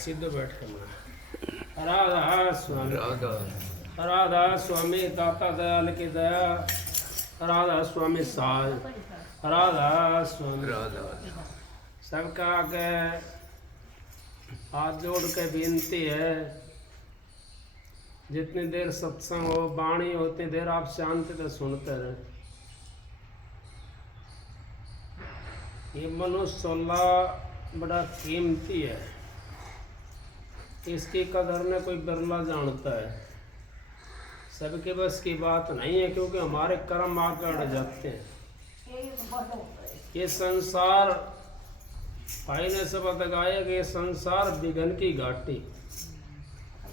सीधे बैठ के मना। राधा स्वामी, राधा स्वामी दाता दयाल की दया, राधा स्वामी साल, राधा स्वामी। सबका आगे हाथ जोड़ के विनती है, जितनी देर सत्संग हो वाणी हो उतनी देर आप शांति से सुनते रहे। ये मनुष्य बड़ा कीमती है, इसकी कदर ने कोई बिरला जानता है। सबके बस की बात नहीं है, क्योंकि हमारे कर्म आगे अड़ जाते हैं। ये संसार, भाई ने शब्द गाया कि ये संसार विघन की घाटी,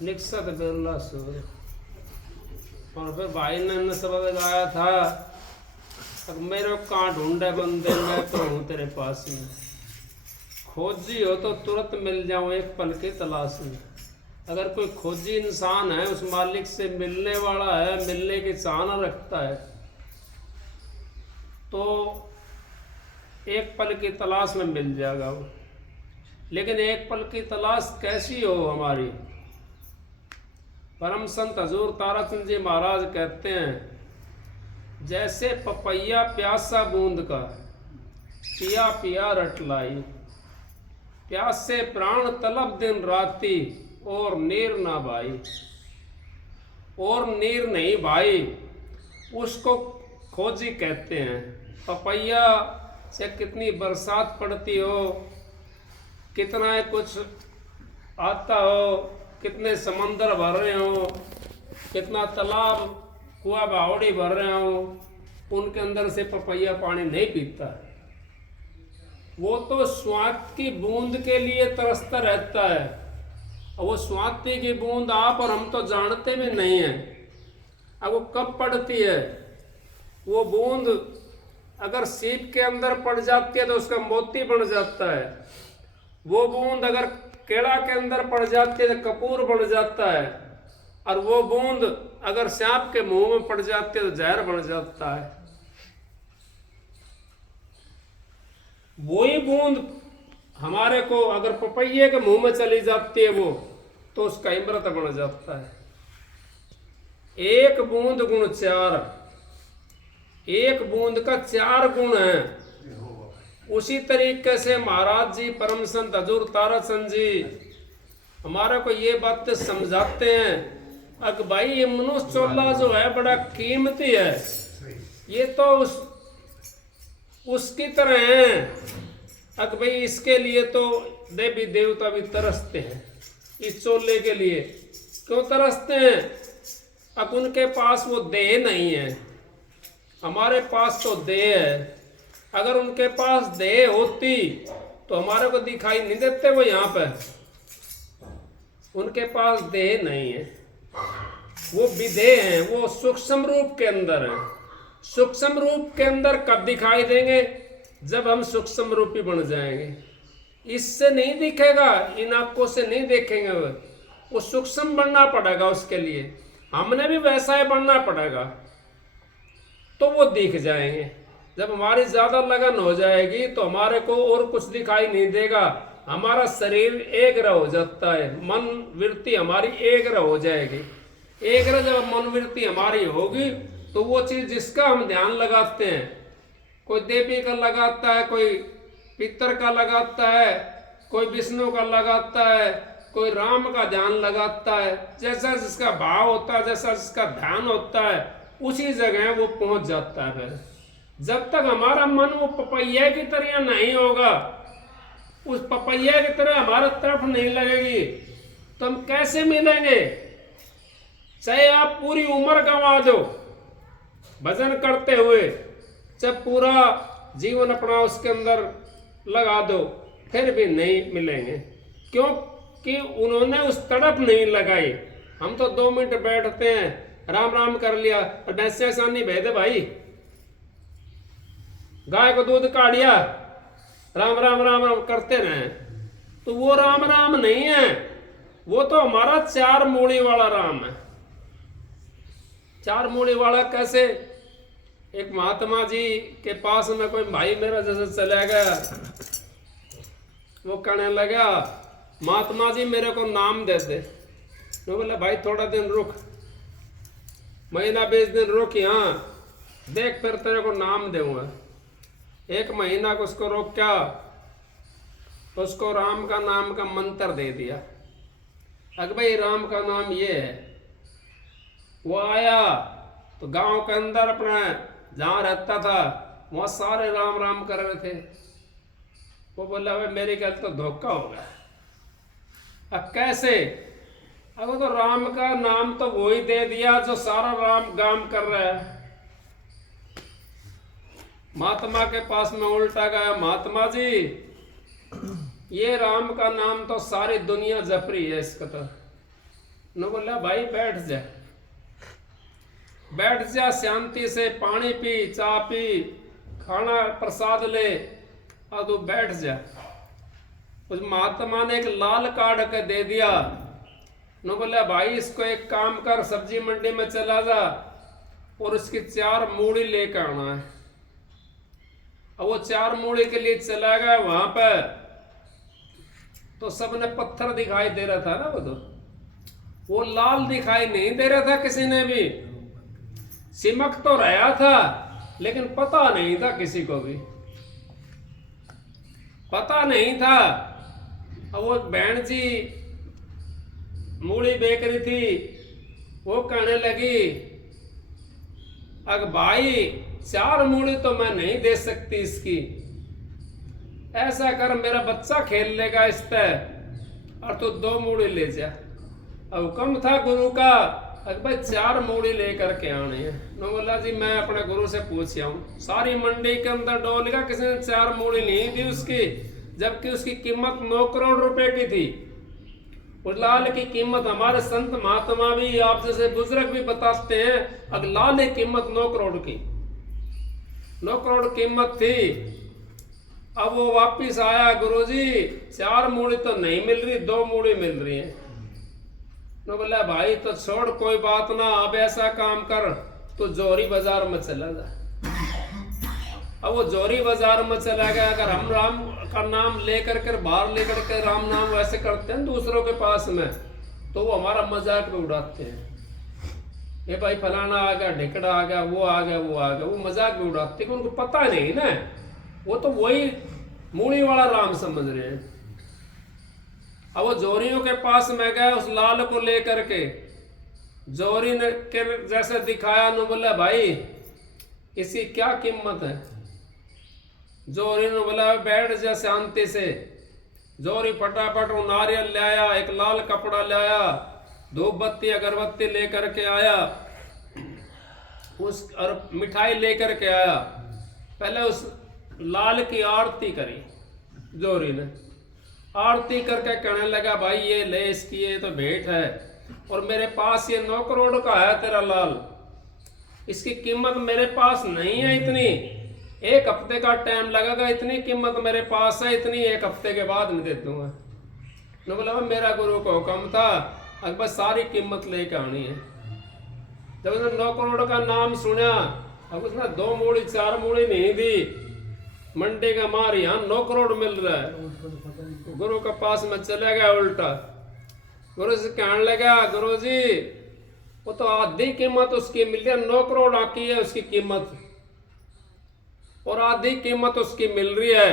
निकसत बिरला सूर्य। और फिर भाई ने शब्द गाया था, मेरे कहाँ ढूंढे बंदे, मैं तो हूँ तेरे पास में। खोजी हो तो तुरंत मिल जाऊँ एक पल की तलाश में। अगर कोई खोजी इंसान है, उस मालिक से मिलने वाला है, मिलने की चाहना रखता है, तो एक पल की तलाश में मिल जाएगा वो। लेकिन एक पल की तलाश कैसी हो हमारी? परम संत हजूर ताराचंद जी महाराज कहते हैं, जैसे पपैया प्यासा बूंद का, पिया पिया रट लाई। प्यास से प्राण तलब दिन राती, और नीर ना भाई। और नीर नहीं भाई, उसको खोजी कहते हैं। पपैया से कितनी बरसात पड़ती हो, कितना कुछ आता हो, कितने समंदर भर रहे हो, कितना तालाब कुआ बावड़ी भर रहे हो, उनके अंदर से पपैया पानी नहीं पीता। वो तो स्वाद की बूंद के लिए तरसता रहता है। और वो स्वाद की बूंद आप और हम तो जानते भी नहीं हैं। अब वो कब पड़ती है? वो बूंद अगर सीप के अंदर पड़ जाती है तो उसका मोती बन जाता है। वो बूंद अगर केड़ा के अंदर पड़ जाती है तो कपूर बन जाता है। और वो बूंद अगर सांप के मुंह में पड़ जाती है तो जहर बन जाता है। वही बूंद हमारे को अगर पपैये के मुंह में चली जाती है वो, तो उसका अमृत बन जाता है। एक बूंद गुण चार, एक बूंद का 4 गुण है। उसी तरीके से महाराज जी परम संत हजूर ताराचंद जी हमारे को ये बात समझाते हैं, अग भाई ये मनुष्य चोला जो है बड़ा कीमती है। ये तो उसकी तरह है। अग भाई इसके लिए तो देवी देवता भी तरसते हैं, इस चोले के लिए। क्यों तरसते हैं? अब उनके पास वो देह नहीं है, हमारे पास तो देह है। अगर उनके पास देह होती तो हमारे को दिखाई नहीं देते वो यहाँ पे। उनके पास देह नहीं है, वो विदेह हैं, वो सूक्ष्म रूप के अंदर है। सूक्ष्म रूप के अंदर कब दिखाई देंगे? जब हम सूक्ष्म रूपी बन जाएंगे। इससे नहीं दिखेगा, इन आंखों से नहीं देखेंगे। वो सूक्ष्म बनना पड़ेगा, उसके लिए हमने भी वैसा ही बनना पड़ेगा, तो वो दिख जाएंगे। जब हमारी ज्यादा लगन हो जाएगी तो हमारे को और कुछ दिखाई नहीं देगा। हमारा शरीर एग्र हो जाता है, मन वृत्ति हमारी एग्र हो जाएगी। एग्र जब मन वृत्ति हमारी होगी तो वो चीज जिसका हम ध्यान लगाते हैं, कोई देवी का लगाता है, कोई पितर का लगाता है, कोई विष्णु का लगाता है, कोई राम का ध्यान लगाता है। जैसा जिसका भाव होता है, जैसा जिसका ध्यान होता है, उसी जगह वो पहुंच जाता है। फिर जब तक हमारा मन वो पपैया की तरह नहीं होगा, उस पपैया की तरह हमारा तरफ नहीं लगेगी, तो हम कैसे मिलेंगे? चाहे आप पूरी उम्र गंवा दो भजन करते हुए, जब पूरा जीवन अपना उसके अंदर लगा दो, फिर भी नहीं मिलेंगे। क्योंकि उन्होंने उस तड़प नहीं लगाई। हम तो 2 मिनट बैठते हैं, राम राम कर लिया, और भैंसे सानी भेदे भाई, गाय को दूध काढ़िया, राम राम राम राम करते रहे, तो वो राम राम नहीं है। वो तो हमारा 4 मूड़ी वाला राम है। 4 मूड़ी वाला कैसे? एक महात्मा जी के पास में कोई भाई मेरा जैसे चला गया, वो कहने लगा महात्मा जी मेरे को नाम दे दे। मैं बोला भाई थोड़ा दिन रुक, महीना 20 दिन रुक, यहाँ देख फिर तेरे को नाम दूंगा। 1 महीना को उसको रोक क्या, उसको राम का नाम का मंत्र दे दिया। अगर भाई राम का नाम ये है। वो आया तो गांव के अंदर अपना जहाँ रहता था वहाँ सारे राम राम कर रहे थे। वो बोला भाई मेरी गल तो धोखा होगा। अब कैसे? अब तो राम का नाम तो वो ही दे दिया जो सारा राम गाम कर रहा है। महात्मा के पास में उल्टा गया, महात्मा जी ये राम का नाम तो सारी दुनिया जप रही है इसका तो। न बोला भाई बैठ जा, बैठ जा शांति से, पानी पी, चाय पी, खाना प्रसाद ले और तू बैठ जा। उस महात्मा ने एक लाल कार्ड के दे दिया। न बोला भाई इसको एक काम कर, सब्जी मंडी में चला जा और उसकी 4 मूड़ी लेकर आना है। अब वो 4 मूड़ी के लिए चला गया। वहां पर तो सबने पत्थर दिखाई दे रहा था ना, वो लाल दिखाई नहीं दे रहा था किसी ने भी। सिमक तो रहा था लेकिन पता नहीं था, किसी को भी पता नहीं था। अब वो बहन जी मूड़ी बेच रही थी, वो कहने लगी अग भाई 4 मूड़ी तो मैं नहीं दे सकती इसकी, ऐसा कर मेरा बच्चा खेल लेगा इस पर और तू 2 मूड़ी ले जा। अब हुक्म था गुरु का, अगर भाई 4 मूड़ी लेकर के आने हैं। मैं बोला जी मैं अपने गुरु से पूछ आऊं। सारी मंडी के अंदर डोल गया, किसी ने 4 मूड़ी नहीं दी उसकी, जबकि उसकी कीमत 9 करोड़ रुपए की थी। उस लाल की कीमत हमारे संत महात्मा भी, आप जैसे बुजुर्ग भी बताते हैं, अगर लाल की कीमत 9 करोड़ की, 9 करोड़ कीमत थी। अब वो वापिस आया, गुरुजी 4 मूड़ी तो नहीं मिल रही, 2 मूड़ी मिल रही है। मैं बोला भाई तो छोड़, कोई बात ना, अब ऐसा काम कर तो जोरी बाजार में चला जा। अब वो जोरी बाजार में चला गया। अगर हम राम का नाम लेकर के बाहर लेकर के राम नाम वैसे करते हैं दूसरों के पास में, तो वो हमारा मजाक भी उड़ाते हैं। ये भाई फलाना आ गया, ढिकड़ा आ गया, वो आ गया, वो आ गया, वो मजाक भी उड़ाते हैं। उनको पता नहीं ना, वो तो वही मूड़ी वाला राम समझ रहे हैं। अब वो जोरियों के पास में गया, उस लाल को लेकर के जोरी ने के जैसे दिखाया, न बोला भाई इसकी क्या कीमत है। जोरी ने बोला बैठ जा शांति से। जोरी फटाफट वो नारियल ले आया, एक लाल कपड़ा ले आया, धूप बत्ती अगरबत्ती लेकर के आया, उस और मिठाई लेकर के आया। पहले उस लाल की आरती करी जोरी ने। आरती करके कहने लगा भाई ये ले, इसकी ये तो भेंट है, और मेरे पास ये 9 करोड़ का है तेरा लाल, इसकी कीमत मेरे पास नहीं है इतनी, 1 हफ्ते का टाइम लगेगा, इतनी कीमत मेरे पास है, इतनी 1 हफ्ते के बाद मैं दे दूंगा। ने बोला मेरा गुरु को हुक्म था, अब बस सारी कीमत लेके आनी है। जब उसने 9 करोड़ का नाम सुना, अब उसने 2 मूड़ी 4 मूड़ी नहीं दी, मंडी का मार यहाँ 9 करोड़ मिल रहा है। गुरु के पास में चला गया उल्टा। गुरु से कहने लगा गुरु जी वो तो आधी कीमत उसकी मिल रही है, 9 करोड़ आकी है उसकी कीमत, और आधी कीमत उसकी मिल रही है,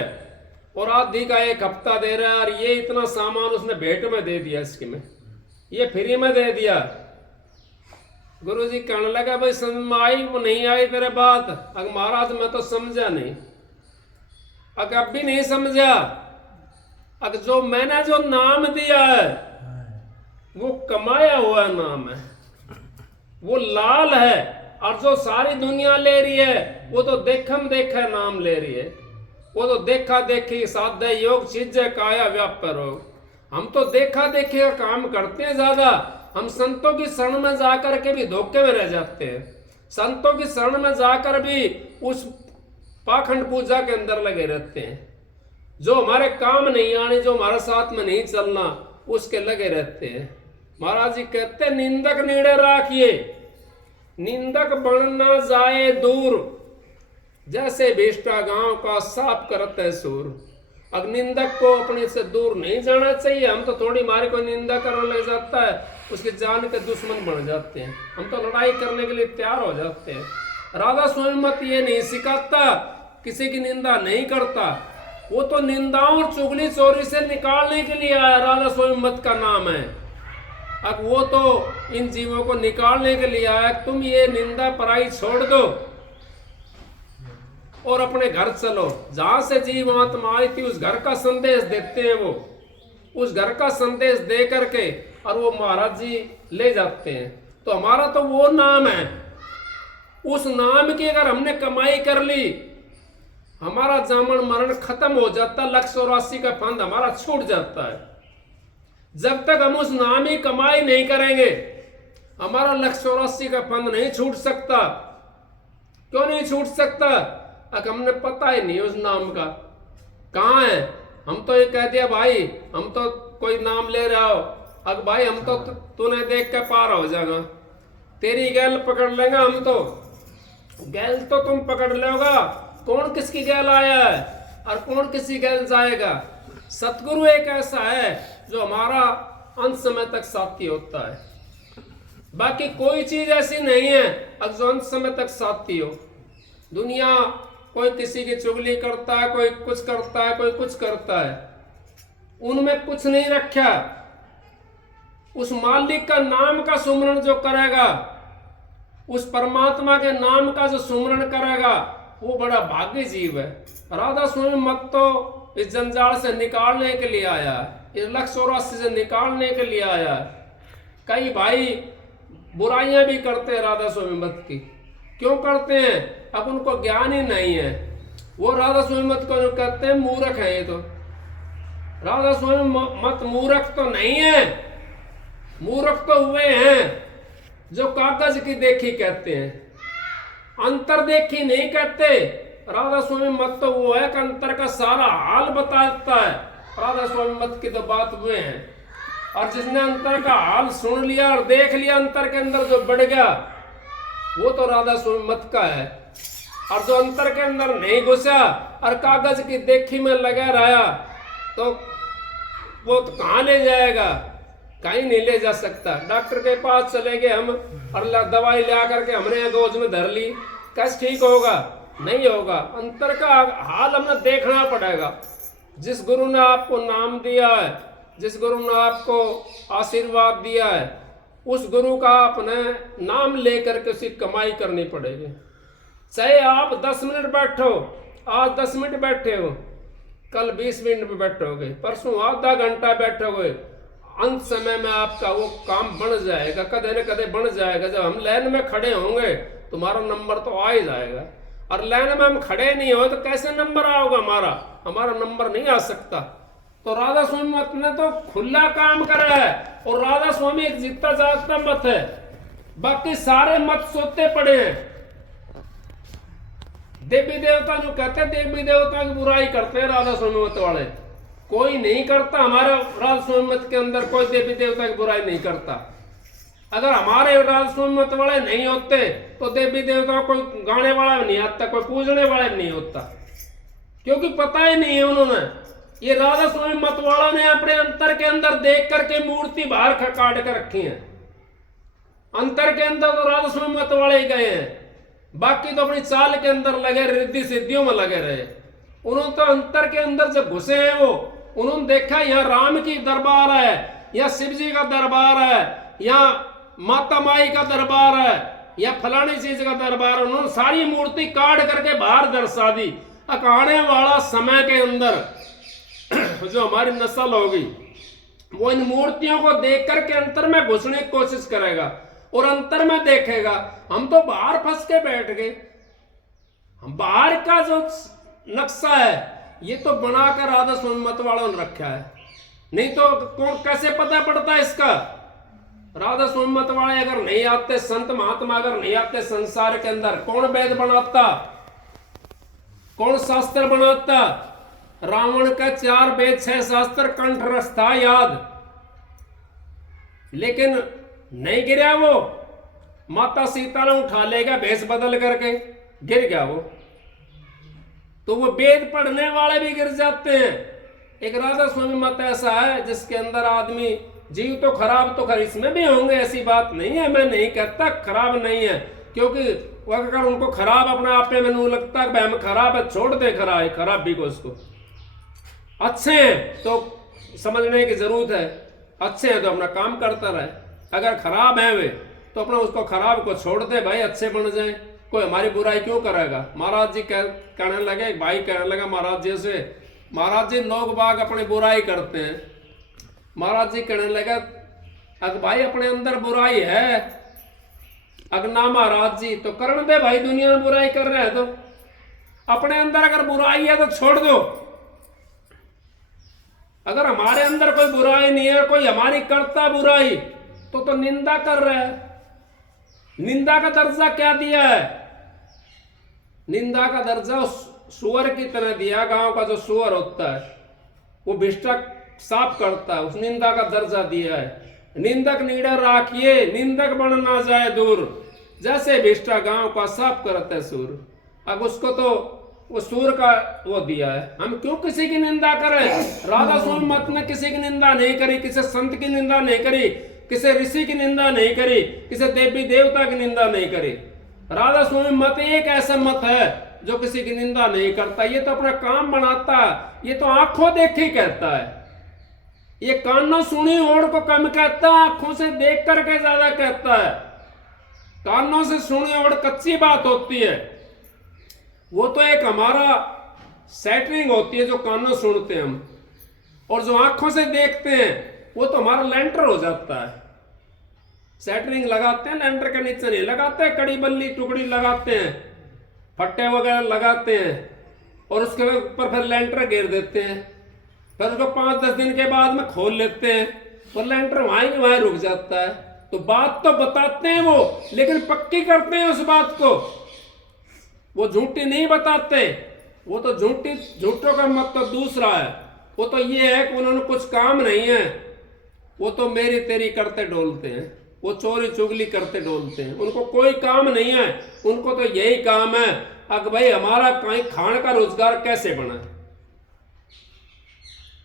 और आधी का 1 हफ्ता दे रहा है, और ये इतना सामान उसने भेंट में दे दिया, इसकी में ये फ्री में दे दिया। गुरु जी कहने लगा भाई समझ में आई वो नहीं आई तेरे बात? अगर महाराज मैं तो समझा नहीं। अगर अब भी नहीं समझा, अगर जो मैंने जो नाम दिया है वो कमाया हुआ नाम है, वो लाल है, और जो सारी दुनिया ले रही है वो तो देखम देखा नाम ले रही है, वो तो देखा देखी साध्य योग चीजें काया व्यापार हो। हम तो देखा देखी का काम करते हैं ज्यादा, हम संतों की शरण में जाकर के भी धोखे में रह जाते हैं। संतों की शरण में जाकर भी उस पाखंड पूजा के अंदर लगे रहते हैं, जो हमारे काम नहीं आने, जो हमारे साथ में नहीं चलना, उसके लगे रहते हैं। महाराज जी कहते निंदक नेड़े राखिए, निंदक बनना जाए दूर, जैसे बेष्टा गांव का साफ करते सूर। अब निंदक को अपने से दूर नहीं जाना चाहिए। हम तो थोड़ी मारे कोई निंदा करने लग जाता है, उसके जान के दुश्मन बन जाते हैं, हम तो लड़ाई करने के लिए तैयार हो जाते हैं। राधा स्वामी मत ये नहीं सिखाता, किसी की निंदा नहीं करता, वो तो निंदाओं और चुगली चोरी से निकालने के लिए आया, राधा स्वामी मत का नाम है। अब वो तो इन जीवों को निकालने के लिए आया, तुम ये निंदा पराई छोड़ दो और अपने घर चलो। जहां से जीव आत्मा आई थी उस घर का संदेश देते हैं वो, उस घर का संदेश दे करके और वो महाराज जी ले जाते हैं। तो हमारा तो वो नाम है, उस नाम की अगर हमने कमाई कर ली, हमारा जामन मरण खत्म हो जाता, 184 का फंद हमारा छूट जाता है। जब तक हम उस नाम की कमाई नहीं करेंगे, हमारा 184 का फंद नहीं छूट सकता। क्यों नहीं छूट सकता? अगर हमने पता ही नहीं उस नाम का कहाँ है। हम तो ये कह दिया भाई हम तो कोई नाम ले रहा हो, अगर भाई हम तो तूने देख के पार हो जाएगा, तेरी गैल पकड़ लेंगे हम तो। गैल तो तुम पकड़ लोगा, कौन किसकी गैल आया है और कौन किसी गैल जाएगा। सतगुरु एक ऐसा है जो हमारा अंत समय तक साथी होता है, बाकी कोई चीज ऐसी नहीं है अब जो अंत समय तक साथी हो। दुनिया कोई किसी की चुगली करता है, कोई कुछ करता है, कोई कुछ करता है, उनमें कुछ नहीं रखा। उस मालिक का नाम का सुमरण जो करेगा, उस परमात्मा के नाम का जो सुमरण करेगा, वो बड़ा भाग्य जीव है। राधा स्वामी मत तो इस जंजाल से निकालने के लिए आया है, इस 184 से निकालने के लिए आया है। कई भाई बुराइयां भी करते हैं राधा स्वामी मत की, क्यों करते हैं? अब उनको ज्ञान ही नहीं है। वो राधा स्वामी मत को जो कहते हैं मूर्ख है, ये तो राधा स्वामी मत मूर्ख तो नहीं है, मूर्ख तो हुए हैं जो कागज की देखी कहते हैं, अंतर देखी नहीं कहते। राधा स्वामी मत तो वो है कि अंतर का सारा हाल बताता है। राधा स्वामी मत की तो बात हुए हैं, और जिसने अंतर का हाल सुन लिया और देख लिया, अंतर के अंदर जो बढ़ गया, वो तो राधा स्वामी मत का है। और जो अंतर के अंदर नहीं घुसा और कागज की देखी में लगा रहा, तो वो तो कहाँ ले जाएगा? कहीं नहीं ले जा सकता। डॉक्टर के पास चले गए हम और दवाई ला करके हमने यहाँ गोद में धर ली, कैसे ठीक होगा? नहीं होगा। अंतर का हाल हमें देखना पड़ेगा। जिस गुरु ने आपको नाम दिया है, जिस गुरु ने आपको आशीर्वाद दिया है, उस गुरु का अपने नाम लेकर के उसकी कमाई करनी पड़ेगी। चाहे आप 10 मिनट बैठो, आज 10 मिनट बैठे हो, कल 20 मिनट में बैठोगे, परसों आधा घंटा बैठोगे, अंत समय में आपका वो काम बन जाएगा, कदे न कदे बन जाएगा। जब हम लाइन में खड़े होंगे तुम्हारा नंबर तो आ ही जाएगा, और लाइन में हम खड़े नहीं हो तो कैसे नंबर आओगे? हमारा नंबर नहीं आ सकता। तो राधा स्वामी मत ने तो खुला काम करा है, और राधा स्वामी एक जीता जागता मत है, बाकी सारे मत सोते पड़े हैं। देवी देवता जो कहते हैं देवी देवता की बुराई करते हैं राधा स्वामी मत वाले, कोई नहीं करता। हमारे राधा स्वामी मत के अंदर कोई देवी देवता की बुराई नहीं करता। अगर हमारे राधा स्वामी मत वाले नहीं होते तो देवी देवता कोई गाने वाला भी नहीं आता, कोई पूजने वाला भी नहीं होता, क्योंकि पता ही नहीं है उन्होंने। ये राधा स्वामी मत वालों ने अपने अंतर के अंदर देख करके मूर्ति बाहर काट कर रखी है। अंतर के अंदर तो राधा स्वामी मत वाले ही गए हैं, बाकी तो अपनी चाल के अंदर लगे, रिद्धि सिद्धियों में लगे रहे। उन्होंने तो अंतर के अंदर जब घुसे हैं वो, उन्होंने देखा यहाँ राम की दरबार है, यहाँ शिव जी का दरबार है, यहाँ माता माई का दरबार है, या फलानी चीज का दरबार है। उन्होंने सारी मूर्ति काट करके बाहर दर्शा दी। आने वाला समय के अंदर जो हमारी नस्ल होगी वो इन मूर्तियों को देख करके अंतर में घुसने की कोशिश करेगा और अंतर में देखेगा। हम तो बाहर फंस के बैठ गए। हम बाहर का जो नक्शा है ये तो बनाकर राधा स्वामी मत वालों ने रखा है, नहीं तो कौन कैसे पता पड़ता है इसका? राधा स्वामी मत वाले अगर नहीं आते, संत महात्मा अगर नहीं आते संसार के अंदर, कौन वेद बनाता, कौन शास्त्र बनाता? रावण का 4 वेद 6 शास्त्र कंठस्थ था याद, लेकिन नहीं गिरा वो। माता सीता ने उठा लेगा भेष बदल करके, गिर गया वो। तो वो वेद पढ़ने वाले भी गिर जाते हैं, एक राधा स्वामी मत ऐसा है जिसके अंदर आदमी जीव तो खराब तो खैर इसमें भी होंगे, ऐसी बात नहीं है, मैं नहीं कहता खराब नहीं है, क्योंकि वो अगर उनको खराब अपने आप में मैंने लगता है हम खराब है, छोड़ दे खराब भी को, उसको अच्छे हैं तो समझने की जरूरत है, अच्छे हैं तो अपना काम करता रहे, अगर खराब है वे तो अपना उसको खराब को छोड़ दे भाई, अच्छे बन जाए, कोई हमारी बुराई क्यों करेगा। महाराज जी कहने लगे, भाई कहने लगा महाराज जी से, महाराज जी लोग बाग अपनी बुराई करते हैं, महाराज जी कहने लगा अगर भाई अपने अंदर बुराई है, अगर ना महाराज जी तो करने दे भाई, दुनिया में बुराई कर रहे हैं तो अपने अंदर अगर बुराई है तो छोड़ दो। अगर हमारे अंदर कोई बुराई नहीं है, कोई हमारी करता बुराई तो निंदा कर रहा है। निंदा का दर्जा क्या दिया है? निंदा का दर्जा सुअर की तरह दिया। गांव का जो सुअर होता है वो बिष्टा साफ करता है, उस निंदा का दर्जा दिया है। निंदक नीडर राखिए, निंदक बन ना जाए दूर, जैसे बिष्टा गांव का साफ करता है सूर। अब उसको तो वो सूर का वो दिया है, हम क्यों किसी की निंदा करें। राधा स्वामी मत ने किसी की निंदा नहीं करी, किसी संत की निंदा नहीं करी, किसी ऋषि की निंदा नहीं करी, किसी देवी देवता की निंदा नहीं करी। राधा स्वामी मत एक ऐसा मत है जो किसी की निंदा नहीं करता, ये तो अपना काम बनाता है, ये तो आंखों देखे कहता है, ये कानों सुनी ओढ़ को कम कहता है, आंखों से देख करके ज्यादा कहता है। कानों से सुनी ओढ़ कच्ची बात होती है, वो तो एक हमारा सेटरिंग होती है जो कानों सुनते हैं हम, और जो आंखों से देखते हैं वो तो हमारा लेंटर हो जाता है। सेटरिंग लगाते हैं, लेंटर के नीचे नहीं लगाते, कड़ी बल्ली टुकड़ी लगाते हैं, फट्टे वगैरह लगाते हैं, और उसके ऊपर फिर लेंटर घेर देते हैं, फिर उसको 5-10 दिन के बाद में खोल लेते हैं, और लेंटर वहीं की वहीं रुक जाता है। तो बात तो बताते हैं वो, लेकिन पक्की करते हैं उस बात को, वो झूठी नहीं बताते। वो तो झूठों का मत तो दूसरा है, वो तो ये है कि उन्होंने कुछ काम नहीं है, वो तो मेरी तेरी करते डोलते हैं, वो चोरी चुगली करते डोलते हैं, उनको कोई काम नहीं है, उनको तो यही काम है अगर भाई हमारा कहीं खाने का रोजगार कैसे बना।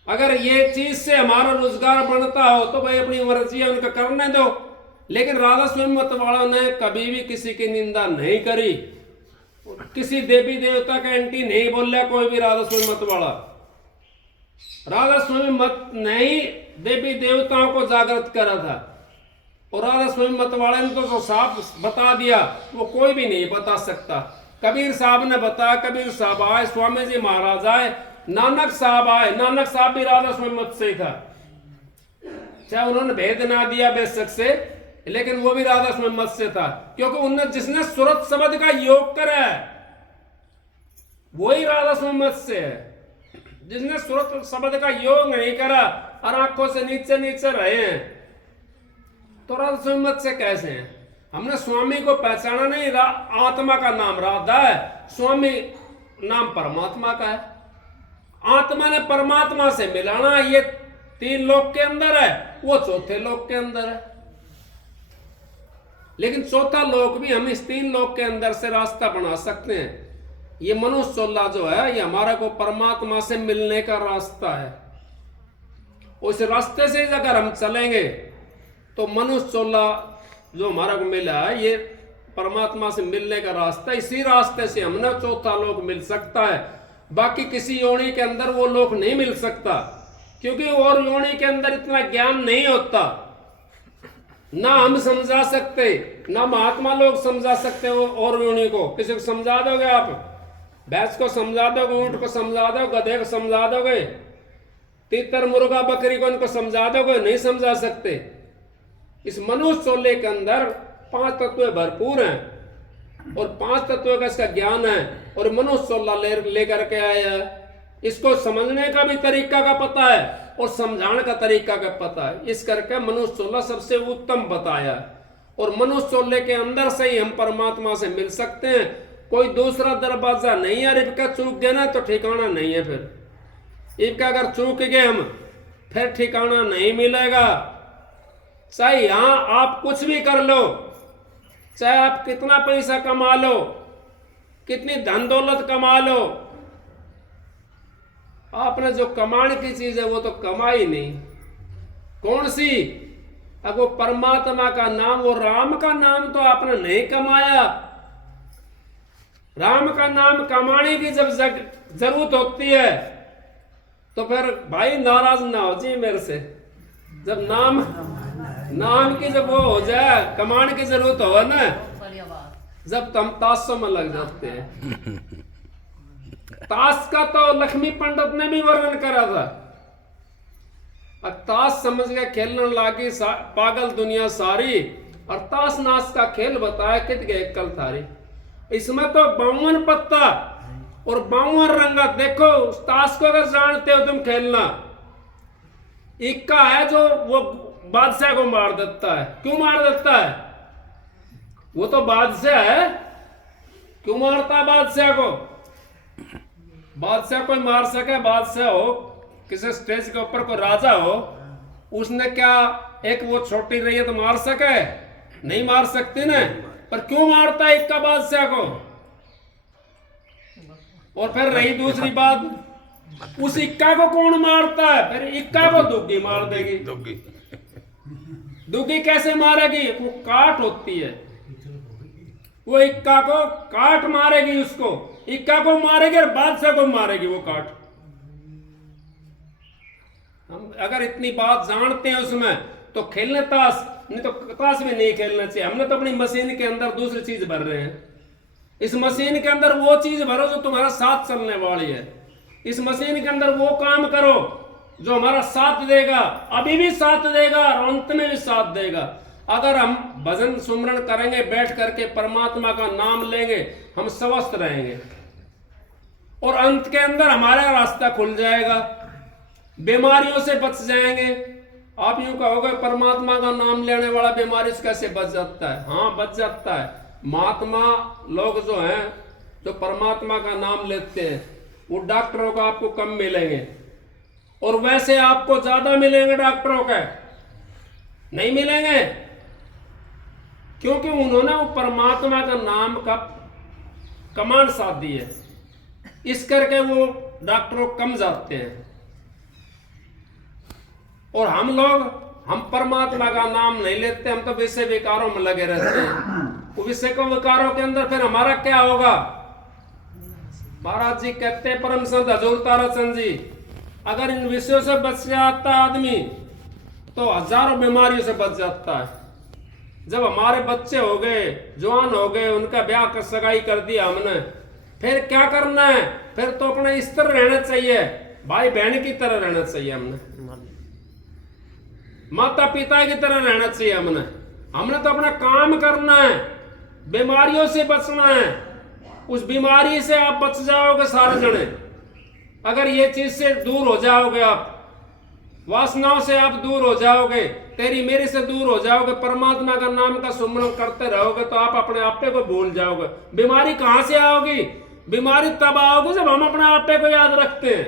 अगर ये चीज से हमारा रोजगार बनता हो तो भाई अपनी मर्जी है, उनका करने दो। लेकिन राधा स्वामी मत वालों ने कभी भी किसी की निंदा नहीं करी, किसी देवी देवता का एंटी नहीं बोला कोई भी राधा स्वामी मत वाला। राधा स्वामी मत नहीं देवी देवताओं को जागृत करा था, और राधा स्वामी मत वाले ने तो साफ बता दिया, वो कोई भी नहीं बता सकता। कबीर साहब ने बताया, कबीर साहब आए, स्वामी जी महाराज आए, नानक साहब आए, नानक साहब भी राधा स्वामी मत से था, चाहे उन्होंने भेद ना दिया बेशक से, लेकिन वो भी राधा स्वामी मत से था, क्योंकि उन्होंने जिसने सूरत शब्द का योग करा है वही राधा स्वामी मत से है। जिसने सूरत शब्द का योग नहीं करा और आंखों से नीचे नीचे रहे हैं तो राधा स्वामी मत से कैसे हैं। हमने स्वामी को पहचाना नहीं, आत्मा का नाम राधा है, स्वामी नाम परमात्मा का है। आत्मा ने परमात्मा से मिलाना, ये 3 लोक के अंदर है, वो 4थे लोक के अंदर है। लेकिन 4था लोक भी हम इस 3 लोक के अंदर से रास्ता बना सकते हैं। ये मनुष्य चोला जो है ये हमारा को परमात्मा से मिलने का रास्ता है। उस रास्ते से अगर हम चलेंगे तो मनुष्य चोला जो हमारा को मिला है ये परमात्मा से मिलने का रास्ता, इसी रास्ते से हमने 4था लोक मिल सकता है। बाकी किसी योनि के अंदर वो लोक नहीं मिल सकता, क्योंकि और योनि के अंदर इतना ज्ञान नहीं होता, ना हम समझा सकते, ना महात्मा लोग समझा सकते हो। और योनि को किसी को समझा दोगे आप? भैंस को समझा दोगे, ऊंट को समझा दोगे, गधे को समझा दोगे, तीतर मुर्गा बकरी को इनको समझा दोगे? नहीं समझा सकते। इस मनुष्य चोले के अंदर 5 तत्व भरपूर हैं और 5 तत्वों का इसका ज्ञान है, और मनुष्य चोला लेकर के आया है। इसको समझने का भी तरीका का पता है और समझाने का तरीका का पता है, इस करके मनुष्य चोला सबसे उत्तम बताया। और मनुष्य चोले के अंदर से ही हम परमात्मा से मिल सकते हैं, कोई दूसरा दरवाजा नहीं है। इनका चूक गए ना तो ठिकाना नहीं है, फिर इनका अगर चूक गए हम फिर ठिकाना नहीं मिलेगा। चाहे यहां आप कुछ भी कर लो, चाहे आप कितना पैसा कमा लो, कितनी धन दौलत कमा लो, आपने जो कमाने की चीज है वो तो कमाई नहीं। कौन सी? अब वो परमात्मा का नाम, वो राम का नाम तो आपने नहीं कमाया। राम का नाम कमाने की जब जरूरत होती है तो फिर भाई नाराज ना हो जी मेरे से। जब नाम की जब वो हो जाए, कमाने की जरूरत हो ना, जब हम ताशों में लग जाते हैं। ताश का तो लक्ष्मी पंडित ने भी वर्णन करा था। अब ताश समझ के खेलने लागी पागल दुनिया सारी, और ताश नाश का खेल बताया कित गए कल थारी। इसमें तो 52 पत्ता और 52 रंगा। देखो उस ताश को अगर जानते हो तुम खेलना, इक्का है जो वो बादशाह को मार देता है। क्यों मार देता है? वो तो बादशाह है, क्यों मारता है बादशाह को? बादशाह कोई मार सके, बादशाह हो, किसी स्टेज के ऊपर कोई राजा हो, उसने क्या एक वो छोटी रैयत मार सके? नहीं मार सकती ना। पर क्यों मारता है इक्का बादशाह को? और फिर रही दूसरी बात, उस इक्का को कौन मारता है? फिर इक्का को दुग्गी मार देगी। दुग्गी कैसे मारेगी? वो काट होती है, वो इक्का को काट मारेगी, उसको इक्का को मारेगी और बादशाह को मारेगी वो काट। हम अगर इतनी बात जानते हैं उसमें तो खेलने ताश, नहीं तो ताश में नहीं खेलना चाहिए। हमने तो अपनी मशीन के अंदर दूसरी चीज भर रहे हैं। इस मशीन के अंदर वो चीज भरो जो तुम्हारा साथ चलने वाली है। इस मशीन के अंदर वो काम करो जो हमारा साथ देगा, अभी भी साथ देगा और अंत में भी साथ देगा। अगर हम भजन सुमरण करेंगे, बैठ करके परमात्मा का नाम लेंगे, हम स्वस्थ रहेंगे और अंत के अंदर हमारा रास्ता खुल जाएगा, बीमारियों से बच जाएंगे। आप यूं कहोगे परमात्मा का नाम लेने वाला बीमारी से कैसे बच जाता है? हाँ, बच जाता है। महात्मा लोग जो हैं, जो परमात्मा का नाम लेते हैं, वो डॉक्टरों को आपको कम मिलेंगे और वैसे आपको ज्यादा मिलेंगे। डॉक्टरों के नहीं मिलेंगे, क्योंकि उन्होंने वो परमात्मा का नाम का कमांड साध दी है। इस करके वो डॉक्टरों कम जाते हैं। और हम परमात्मा का नाम नहीं लेते, हम तो विषय विकारों में लगे रहते हैं। वो विषय को विकारों के अंदर फिर हमारा क्या होगा? महाराज जी कहते हैं, परम संत हजूर ताराचंद जी, अगर इन विषयों से बच जाता आदमी तो हजारों बीमारियों से बच जाता है। जब हमारे बच्चे हो गए, जवान हो गए, उनका ब्याह कर सगाई कर दिया हमने, फिर क्या करना है? फिर तो अपने इस तरह रहना चाहिए, भाई बहन की तरह रहना चाहिए, हमने माता पिता की तरह रहना चाहिए। हमने तो अपना काम करना है, बीमारियों से बचना है। उस बीमारी से आप बच जाओगे सारे जने, अगर ये चीज से दूर हो जाओगे, आप वासनाओं से आप दूर हो जाओगे, तेरी मेरी से दूर हो जाओगे, परमात्मा का नाम का सुमरण करते रहोगे, तो आप अपने आपे को भूल जाओगे। बीमारी कहां से आओगी? बीमारी तब आओगी जब हम अपने आपे को याद रखते हैं।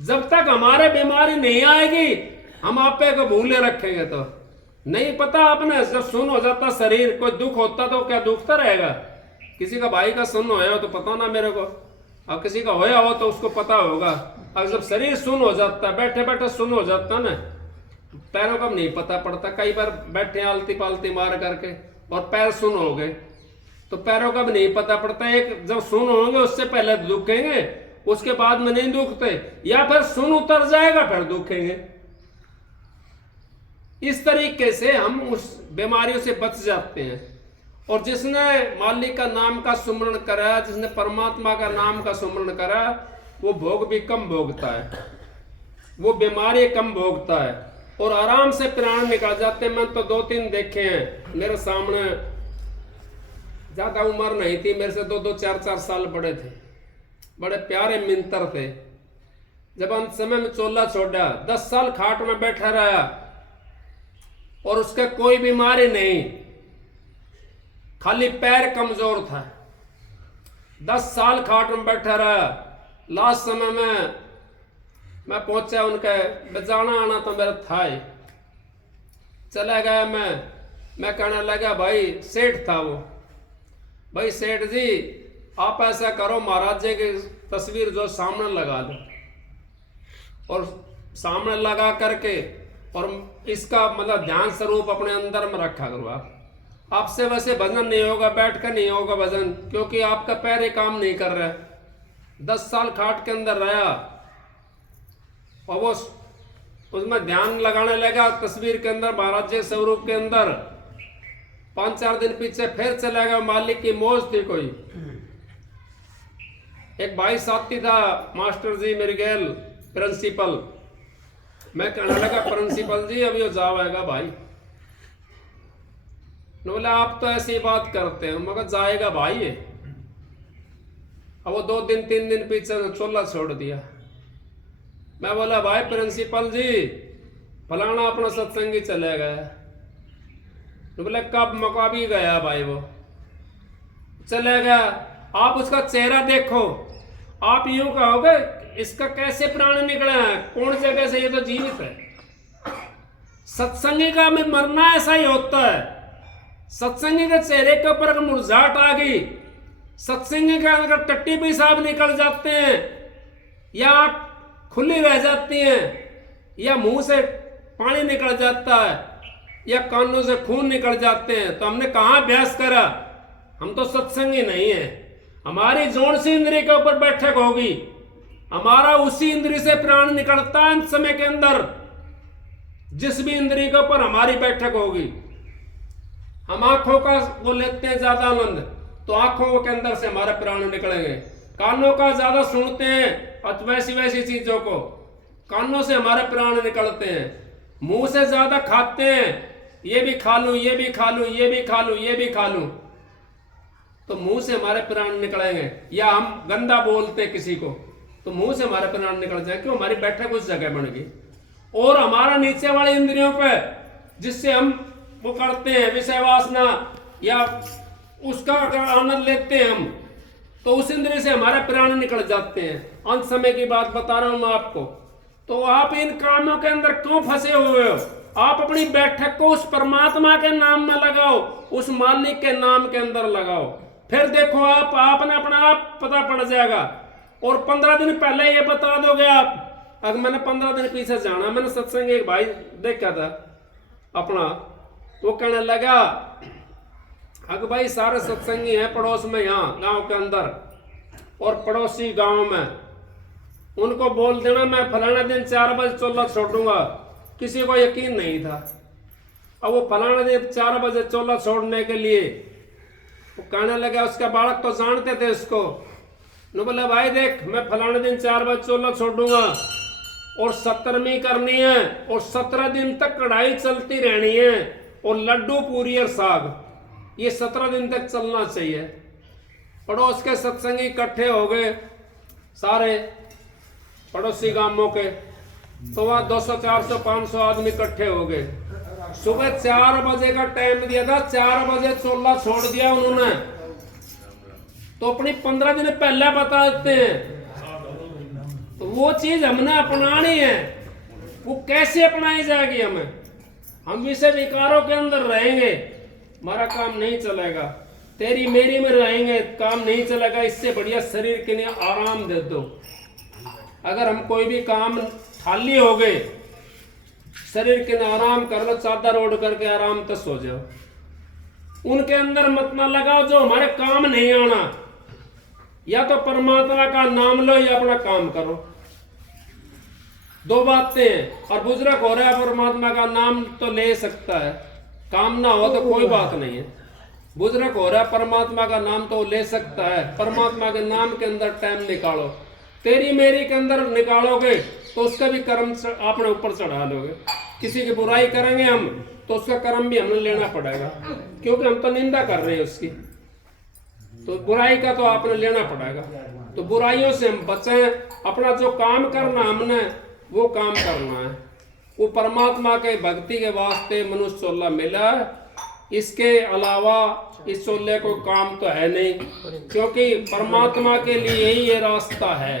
जब तक हमारे बीमारी नहीं आएगी, हम आपे को भूले रखेंगे तो नहीं। पता आपने, जब सुन हो जाता शरीर, कोई दुख होता तो क्या दुखता रहेगा? किसी का भाई का सुन होया हो तो पता ना मेरे को, अब किसी का होया हो तो उसको पता होगा। अब जब शरीर सुन हो जाता, बैठे बैठे सुन हो जाता ना, पैरों का नहीं पता पड़ता। कई बार बैठे आलती पालती मार करके और पैर सुन हो गए तो पैरों का भी नहीं पता पड़ता। एक जब सुन होंगे उससे पहले दुखेंगे, उसके बाद में नहीं दुखते, या फिर सुन उतर जाएगा फिर दुखेंगे। इस तरीके से हम उस बीमारियों से बच जाते हैं। और जिसने मालिक का नाम का सुमरण करा, जिसने परमात्मा का नाम का सुमरण करा, वो भोग भी कम भोगता है, वो बीमारी कम भोगता है और आराम से प्राण निकल जाते हैं। मैंने तो 2-3 देखे हैं मेरे सामने, ज्यादा उम्र नहीं थी, मेरे से 2-2, 4-4 साल बड़े थे, बड़े प्यारे मिंतर थे। जब अंत समय में चोला छोड़ा, 10 साल खाट में बैठा रहा और उसका कोई बीमारी नहीं, खाली पैर कमजोर था। 10 साल खाट में बैठा रहा। लास्ट समय में मैं पहुंचा उनके, बजाना आना तो मेरा था ही, चला गया मैं कहने लगा, भाई सेठ था वो, भाई सेठ जी आप ऐसा करो, महाराज जी के तस्वीर जो सामने लगा दो और सामने लगा करके और इसका मतलब ध्यान स्वरूप अपने अंदर में रखा करो। आपसे वैसे भजन नहीं होगा, बैठ कर नहीं होगा भजन, क्योंकि आपका पैर ही काम नहीं कर रहा है। 10 साल खाट के अंदर रहा और वो उसमें ध्यान लगाने लगा तस्वीर के अंदर, महाराज जी स्वरूप के अंदर। 5-4 दिन पीछे फिर चला गया, मालिक की मौज थी कोई। एक भाई साथी था, मास्टर जी मेरे गेल प्रिंसिपल। मैं कहने लगा प्रिंसिपल जी अभी वो जाएगा भाई। बोले आप तो ऐसी बात करते हैं, मगर जाएगा भाई ये। अब वो 2 दिन 3 दिन पीछे चोला छोड़ दिया। मैं बोला भाई प्रिंसिपल जी फलाना अपना सत्संगी चले गया। बोले कब? मौका भी गया भाई, वो चले गया। आप उसका चेहरा देखो, आप यूं कहोगे इसका कैसे प्राण निकला है, कौन जगह से, ये तो जीवित है। सत्संगी का में मरना ऐसा ही होता है। सत्संगी के चेहरे के ऊपर अगर मुरझाहट आ गई, सत्संगी के अंदर टट्टी पेशाब निकल जाते हैं, या खुली रह जाती हैं, या मुंह से पानी निकल जाता है, या कानों से खून निकल जाते हैं, तो हमने कहाँ अभ्यास करा? हम तो सत्संगी नहीं है। हमारी जोड़ सी इंद्रिय के ऊपर बैठक होगी, हमारा उसी इंद्रिय से प्राण निकलता है समय के अंदर, जिस भी इंद्रिय के ऊपर हमारी बैठक होगी। हम आंखों का वो लेते हैं ज्यादा आनंद, तो आंखों के अंदर से हमारे प्राण निकलेंगे। कानों का ज्यादा सुनते हैं वैसी वैसी चीजों को, कानों से हमारे प्राण निकलते हैं। मुंह से ज्यादा खाते हैं, ये भी खा लूं, ये भी खा लूं, ये भी खा लूं, ये भी खा लूं, तो मुंह से हमारे प्राण निकलेंगे। या हम गंदा बोलते हैं किसी को, तो मुंह से हमारे प्राण निकल जाए, क्यों? हमारी बैठक उस जगह बन गई। और हमारा नीचे वाले इंद्रियों पे जिससे हम वो करते हैं विषय वासना, या उसका अगर आनंद लेते हैं हम, तो उस इंद्रिय से हमारे प्राण निकल जाते हैं। अंत समय की बात बता रहा हूं मैं आपको। तो आप इन कामों के अंदर क्यों फंसे हुए हो? आप अपनी बैठक को उस परमात्मा के नाम में लगाओ, उस मालिक के नाम के अंदर लगाओ, फिर देखो आपने अपना आप पता पड़ जाएगा। और 15 दिन पहले ये बता दोगे आप। अगर मैंने 15 दिन पीछे जाना, मैंने सत्संग एक भाई देखा था अपना, वो कहने लगा अगर भाई सारे सत्संगी हैं पड़ोस में, यहाँ गांव के अंदर और पड़ोसी गांव में, उनको बोल देना मैं फलाना दिन 4 बजे चोला छोड़ूंगा। किसी को यकीन नहीं था। अब वो फलाना दिन 4 बजे चोला छोड़ने के लिए वो कहने लगा, उसका बालक तो जानते थे उसको, ने बोला भाई देख मैं फलाने दिन 4 बजे चोला छोड़ूंगा और 17वीं करनी है और 17 दिन तक कढ़ाई चलती रहनी है और लड्डू पूरी और साग, ये 17 दिन तक चलना चाहिए। पड़ोस के सत्संगी इकट्ठे हो गए सारे पड़ोसी गांवों के, तो वहां 200 400 500 आदमी इकट्ठे हो गए। सुबह 4 बजे का टाइम दिया था, 4 बजे चोला छोड़ दिया उन्होंने। तो अपनी 15 दिन पहले बता देते हैं। तो वो चीज हमने अपनानी है, वो कैसे अपनाई जाएगी? हम विषय विकारों के अंदर रहेंगे, हमारा काम नहीं चलेगा। तेरी मेरी में रहेंगे, काम नहीं चलेगा। इससे बढ़िया शरीर के लिए आराम दे दो। अगर हम कोई भी काम खाली हो गए, शरीर के लिए आराम कर लो, चादर ओढ़ करके आराम तक सो जाओ। उनके अंदर मत ना लगाओ जो हमारे काम नहीं आना। या तो परमात्मा का नाम लो या अपना काम करो, 2 बातें हैं। और बुजुर्ग हो रहा है, परमात्मा का नाम तो ले सकता है, काम ना हो तो कोई बात नहीं है। बुजुर्ग हो रहा है, परमात्मा का नाम तो ले सकता है। परमात्मा के नाम के अंदर टाइम निकालो। तेरी मेरी के अंदर निकालोगे तो उसका भी कर्म अपने ऊपर चढ़ा लोगे। किसी की बुराई करेंगे हम तो उसका कर्म भी हमें लेना पड़ेगा, क्योंकि हम तो निंदा कर रहे हैं उसकी। तो बुराई का तो आपने लेना पड़ेगा। तो बुराइयों से हम बचें। अपना जो काम करना हमने वो काम करना है। वो परमात्मा के भक्ति के वास्ते मनुष्य चोला मिला है। इसके अलावा इस चोले को काम तो है नहीं, क्योंकि परमात्मा के लिए ही ये रास्ता है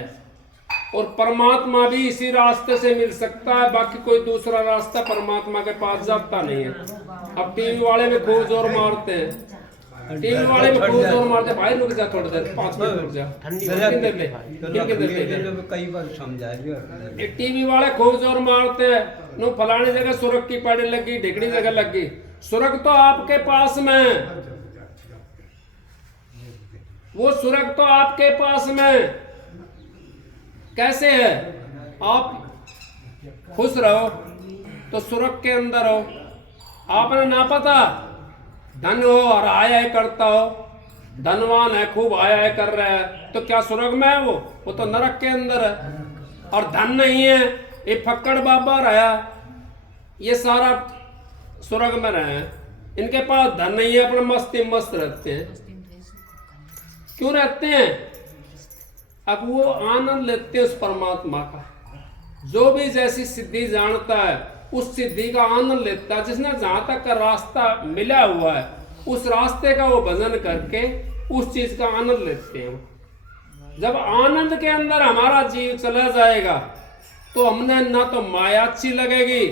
और परमात्मा भी इसी रास्ते से मिल सकता है। बाकी कोई दूसरा रास्ता परमात्मा के पास जाता नहीं है। अब टीवी वाले भी खूब जोर मारते हैं, टीवी वाले में खूब जोर मारते, भाई रुक जा थोड़ी देर, 5 मिनट रुक जा, कितने देर ले कई बार समझाया। टीवी वाले खूब जोर मारते हैं, नो फलानी जगह सुरख की पड़ी लगी, ढिकड़ी जगह लगी। सुरख तो आपके पास में, वो सुरख तो आपके पास में। कैसे है? आप खुश रहो तो सुरख के अंदर हो। आपने ना पता धन हो और आय आय करता हो, धनवान है खूब आय आय कर रहा है, तो क्या स्वर्ग में है? वो तो नरक के अंदर है। और धन नहीं है, ये फक्कड़ बाबा रहा, ये सारा स्वर्ग में रहे हैं, इनके पास धन नहीं है, अपने मस्ती मस्त रहते हैं। क्यों रहते हैं? अब वो आनंद लेते हैं उस परमात्मा का। जो भी जैसी सिद्धि जानता है उस सिद्धि का आनंद लेता है। जिसने जहां तक का रास्ता मिला हुआ है उस रास्ते का वो भजन करके उस चीज का आनंद लेते हैं। जब आनंद के अंदर हमारा जीव चला जाएगा तो हमने ना तो माया अच्छी लगेगी,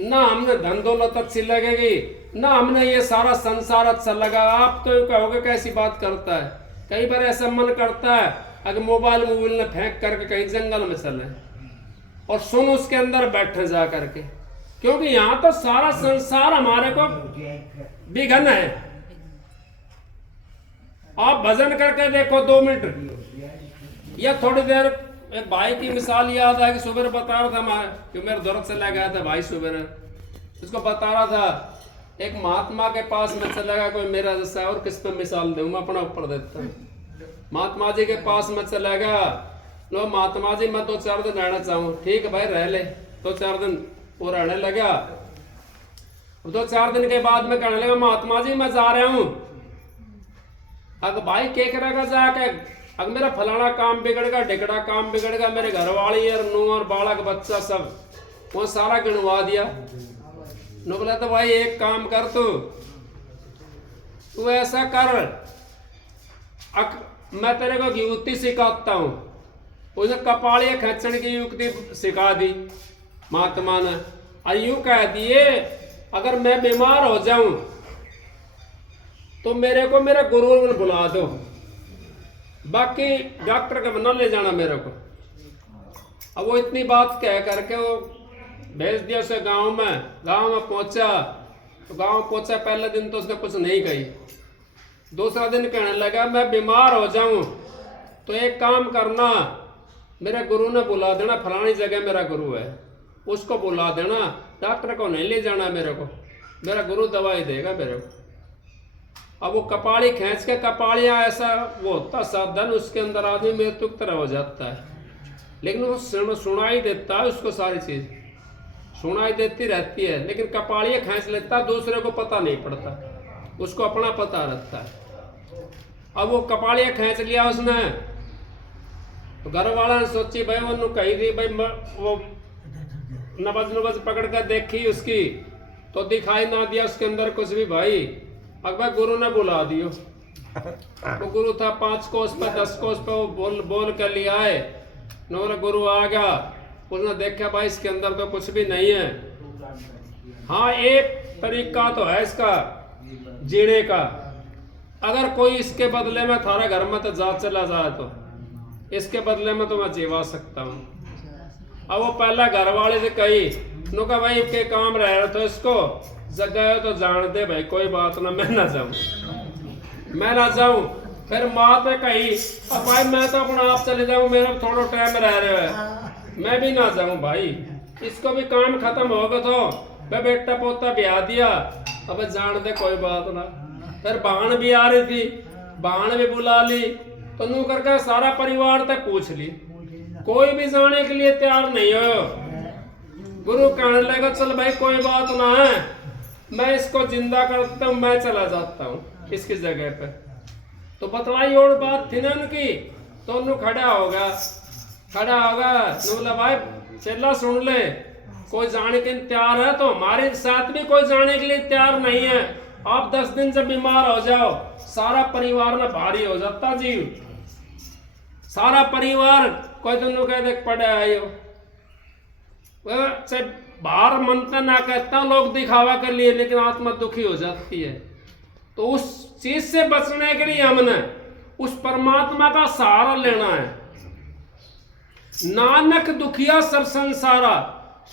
ना हमने धन दौलत अच्छी लगेगी, ना हमने ये सारा संसार अच्छा लगा। आप तो कहोगे कैसी बात करता है। कई बार ऐसा मन करता है अगर मोबाइल ने फेंक करके कहीं जंगल में चले और सुन उसके अंदर बैठे जा करके, क्योंकि यहां तो सारा संसार हमारे को विघन है। आप भजन करके देखो 2 मिनट या थोड़ी देर। एक भाई की मिसाल याद है कि सुबह बता रहा था, क्यों मेरे दौर चला गया था भाई सुबह, उसको बता रहा था एक महात्मा के पास में चला गया कोई मेरा जैसा। और किस पे मिसाल दूं, मैं अपना ऊपर देता हूं। महात्मा जी के पास में चला गया, लो महात्मा जी मैं 2-4 दिन रहना चाहूँ। ठीक है भाई रह ले। 2-4 दिन वो रहने लगा। 2-4 दिन के बाद में कहने लगा महात्मा जी मैं जा रहा हूँ। अगर भाई क्या करेगा जाके? अगर मेरा फलाना काम बिगड़ेगा, ढिकड़ा काम बिगड़ेगा, मेरे घर वाली और नूह और बालक बच्चा सब, वो सारा गिनवा दिया। नो बोला तो भाई एक काम कर, तू ऐसा कर, मैं तेरे को युक्ति सिखाता हूँ। उसने कपाड़िया खींचने की युक्ति सिखा दी महात्मा ने। और यूं कह दिए अगर मैं बीमार हो जाऊं तो मेरे को मेरे गुरु ने बुला दो, बाकी डॉक्टर के बना ले जाना मेरे को। अब वो इतनी बात कह करके वो भेज दिया उसे गांव में पहुंचा। तो गांव पहुंचा, पहले दिन तो उसने कुछ नहीं कही। दूसरा दिन कहने लगा मैं बीमार हो जाऊं तो एक काम करना, मेरे गुरु ने बुला देना, फलानी जगह मेरा गुरु है, उसको बुला देना, डॉक्टर को नहीं ले जाना मेरे को, मेरा गुरु दवाई देगा मेरे को। अब वो कपाड़ी खींच के, कपाड़ियाँ ऐसा वो होता साधन, उसके अंदर आदमी मृत्यु की तरह हो जाता है। लेकिन वो सुनाई देता है, उसको सारी चीज सुनाई देती रहती है, लेकिन कपाड़ियाँ खींच लेता, दूसरे को पता नहीं पड़ता, उसको अपना पता रहता है। अब वो कपाड़ियाँ खींच लिया उसने, तो घर वाला ने सोची भाई वो कही थी भाई, वो नबज पकड़ कर देखी उसकी तो दिखाई ना दिया उसके अंदर कुछ भी। भाई अकबर गुरु ने बुला दियो। वो गुरु था 5 कोस पे 10 कोस पे, वो बोल कर लिया है। नोरा गुरु आ गया, उसने देखा भाई इसके अंदर तो कुछ भी नहीं है। हाँ एक तरीका तो है इसका जीने का, अगर कोई इसके बदले में थारा घर में तो जा चला जाए तो इसके बदले में तो मैं जीवा सकता हूँ। अब वो पहला घर वाले से कही, नुका भाई के काम रह रहे तो इसको जगह तो जान दे भाई, कोई बात ना, मैं ना जाऊं। फिर माँ तो कही अब भाई मैं तो अपना आप चले जाऊं, मेरा थोड़ा टाइम रह रहा है, मैं भी ना जाऊं भाई, इसको भी काम खत्म होगा तो मैं बेटा पोता ब्याह दिया, अब जान दे कोई बात ना। फिर बहन भी आ रही थी, बहन भी बुला ली, तो नू करके सारा परिवार तक पूछ ली, कोई भी जाने के लिए तैयार नहीं हो। गुरु कहने लगा चल भाई कोई बात ना है, मैं इसको जिंदा करता हूँ, मैं चला जाता हूँ इसकी जगह पे। तो बतलाई और बात थी ना उनकी, तो उन्होंने खड़ा होगा बोला भाई चला सुन ले, कोई जाने के लिए तैयार है तो हमारे साथ भी कोई जाने के लिए तैयार नहीं है। आप 10 दिन से बीमार हो जाओ, सारा परिवार में भारी हो जाता जीव, सारा परिवार कोई दोनों कह देख पड़े आए हो, बाहर मनता ना कहता लोग दिखावा के लिए, लेकिन आत्मा दुखी हो जाती है। तो उस चीज से बचने के लिए हमने उस परमात्मा का सहारा लेना है। नानक दुखिया सब संसारा,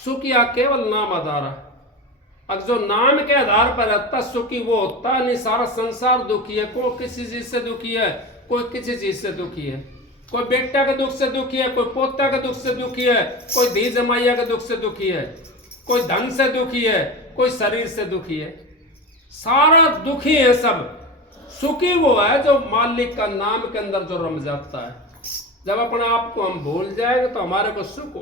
सुखिया केवल नाम आधारा। अब जो नाम के आधार पर रहता सुखी वो होता नहीं, सारा संसार दुखी है। कोई किसी चीज से दुखी है, कोई किसी चीज से दुखी है। कोई बेटा के दुख से दुखी है, कोई पोता के दुख से दुखी है, कोई धी जमाइया के दुख से दुखी है, कोई धन से दुखी है, कोई शरीर से दुखी है। सारा दुखी है सब। सुखी वो है जो मालिक का नाम के अंदर जो रम जाता है। जब अपने आप को हम भूल जाएंगे तो हमारे को सुख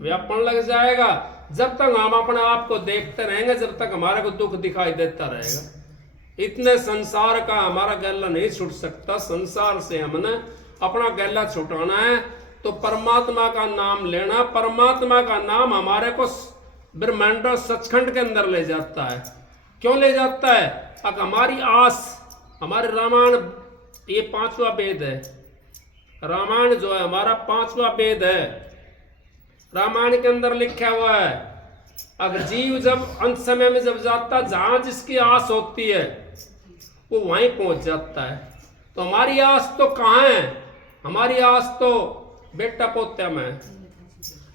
व्यापन लग जाएगा। जब तक हम अपने आप को देखते रहेंगे, जब तक हमारे को दुख दिखाई देता रहेगा। इतने संसार का हमारा गला नहीं छूट सकता। संसार से हमने अपना गला छुटाना है तो परमात्मा का नाम लेना। परमात्मा का नाम हमारे को ब्रह्मांड और सचखंड के अंदर ले जाता है। क्यों ले जाता है? अब हमारी आस, हमारे रामायण ये 5वां वेद है। रामायण जो है हमारा 5वां वेद है। रामायण के अंदर लिखा हुआ है अगर जीव जब अंत समय में जब जाता, जहां जिसकी आस होती है वो वहीं पहुंच जाता है। तो हमारी आस तो कहाँ है? हमारी आस तो बेटा पोत्या में है।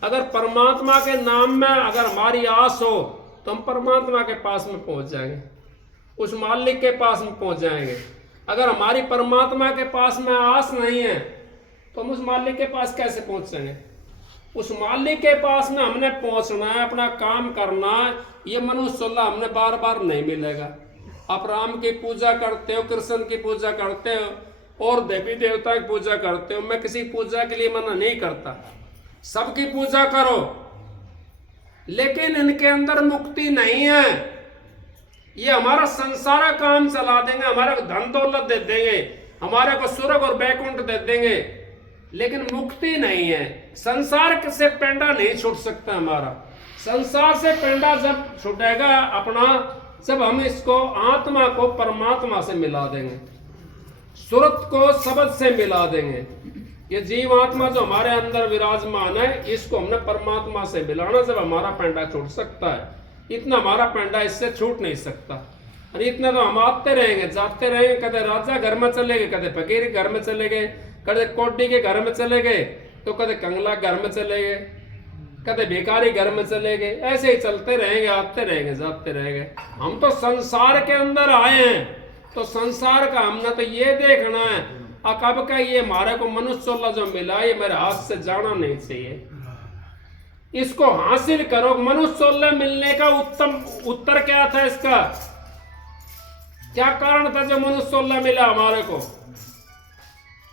अगर परमात्मा के नाम में अगर हमारी आस हो तो हम परमात्मा के पास में पहुंच जाएंगे, उस मालिक के पास में पहुंच जाएंगे। अगर हमारी परमात्मा के पास में आस नहीं है तो हम उस मालिक के पास कैसे पहुंचेंगे? उस मालिक के पास में हमने पहुंचना है, अपना काम करना है। ये मनुष्य सोल्ला हमने बार बार नहीं मिलेगा। आप राम की पूजा करते हो, कृष्ण की पूजा करते हो और देवी देवता की पूजा करते हो। मैं किसी पूजा के लिए मना नहीं करता, सबकी पूजा करो, लेकिन इनके अंदर मुक्ति नहीं है। ये हमारा संसारा काम चला देंगे, हमारे को धन दौलत दे देंगे, हमारे को स्वर्ग और बैकुंठ दे देंगे, लेकिन मुक्ति नहीं है। संसार से पेंडा नहीं छूट सकता हमारा। संसार से पेंडा जब छूटेगा अपना, जब हम इसको आत्मा को परमात्मा से मिला देंगे, सुरत को शब्द से मिला देंगे। ये जीव आत्मा जो हमारे अंदर विराजमान है, इसको हमने परमात्मा से मिलाना, जब हमारा पेंडा छूट सकता है। इतना हमारा पेंडा इससे छूट नहीं सकता। और इतना तो हम आते रहेंगे, जाते रहेंगे। कदे राजा घर में चले गए, कदे फकीर घर में चले गए, कदे कोडी के घर में चले गए, तो कदे कंगला घर में चले गए, कदे भिखारी घर में चले गए। ऐसे ही चलते रहेंगे, आते रहेंगे, जाते रहेंगे। हम तो संसार के अंदर आए हैं, तो संसार का हमने तो ये देखना है कब का ये हमारे को मनुष्य जो मिला ये मेरे हाथ से जाना नहीं चाहिए। इसको हासिल करो। मनुष्य मिलने का उत्तम उत्तर क्या था? इसका क्या कारण था जो मनुष्य मिला हमारे को?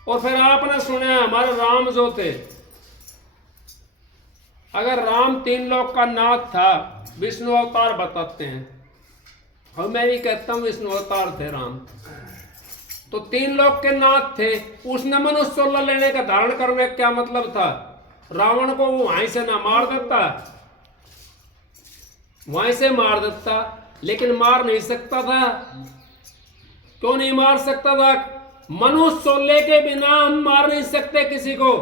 और फिर आपने सुना हमारे राम जो थे, अगर राम 3 लोक का नाथ था, विष्णु अवतार बताते हैं, और मैं भी कहता हूं विष्णु अवतार थे राम, तो 3 लोक के नाथ थे। उसने मनुष्य लेने का धारण करने का क्या मतलब था? रावण को वो वहीं से ना मार देता, वहीं से मार देता, लेकिन मार नहीं सकता था। क्यों नहीं मार सकता था? मनुष्य के बिना हम मार नहीं सकते किसी को।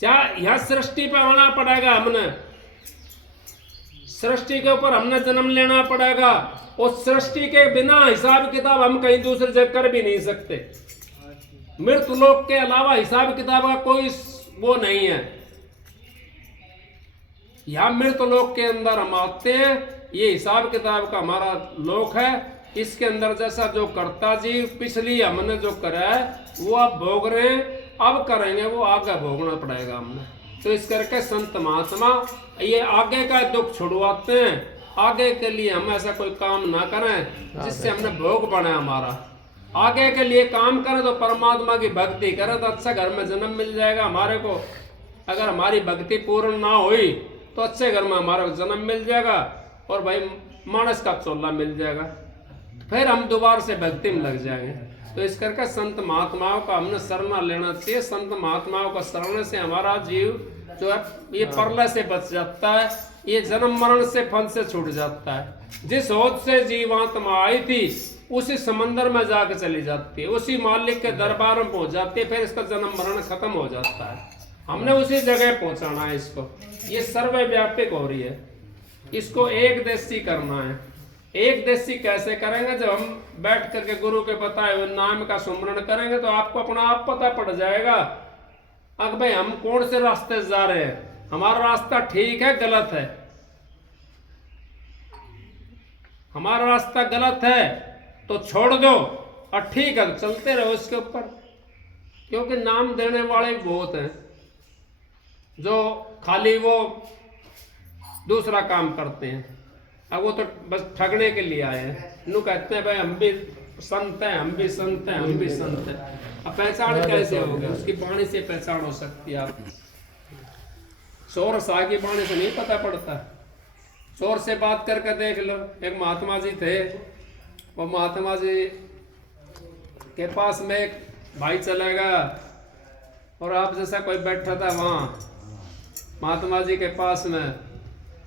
चाहे यह सृष्टि पे आना पड़ेगा, हमने सृष्टि के ऊपर हमने जन्म लेना पड़ेगा। और सृष्टि के बिना हिसाब किताब हम कहीं दूसरी जगह कर भी नहीं सकते। मृत्यु लोक के अलावा हिसाब किताब का कोई वो नहीं है। यहां मृत्यु लोक के अंदर हम आते हैं, ये हिसाब किताब का हमारा लोक है। इसके अंदर जैसा जो करता जी पिछली हमने जो करा है वो अब भोग रहे हैं, अब करेंगे वो आगे भोगना पड़ेगा हमने। तो इस करके संत महात्मा ये आगे का दुख छुड़वाते हैं। आगे के लिए हम ऐसा कोई काम ना करें जिससे हमने भोग बने हमारा। आगे के लिए काम करें तो परमात्मा की भक्ति करें तो अच्छा घर में जन्म मिल जाएगा हमारे को। अगर हमारी भक्ति पूर्ण ना हुई तो अच्छे घर में हमारे को जन्म मिल जाएगा और भाई मानस का चोला मिल जाएगा, फिर हम दोबारा से भक्ति में लग जाएंगे। तो इस करके संत महात्माओं का हमने शरण लेना चाहिए। संत महात्माओं का शरण से हमारा जीव जो है ये प्रलय से बच जाता है, ये जन्म मरण से फल से छूट जाता है। जिस होद से जीवात्मा आई थी उसी समंदर में जाकर चली जाती है, उसी मालिक के दरबार में पहुंच जाती है, फिर इसका जन्म मरण खत्म हो जाता है। हमने उसी जगह पहुंचाना है इसको। ये सर्वव्यापक हो रही है। इसको एक देशी करना है। एक देशी कैसे करेंगे? जब हम बैठ करके गुरु के बताए हुए नाम का सुमरण करेंगे तो आपको अपना आप पता पड़ जाएगा अब भाई हम कौन से रास्ते से जा रहे हैं, हमारा रास्ता ठीक है गलत है। हमारा रास्ता गलत है तो छोड़ दो और ठीक है चलते रहो इसके ऊपर, क्योंकि नाम देने वाले बहुत हैं जो खाली वो दूसरा काम करते हैं। अब वो तो बस ठगने के लिए आए हैं। नु कहते हैं भाई हम भी संत हैं, हम भी संत हैं, हम भी संत हैं। अब पहचान कैसे होगी? उसकी वाणी से पहचान हो सकती है। आप शोर शाह की वाणी से नहीं पता पड़ता। शोर से बात करके देख लो। एक महात्मा जी थे, वो महात्मा जी के पास में एक भाई चला गया और आप जैसा कोई बैठा था वहाँ महात्मा जी के पास में,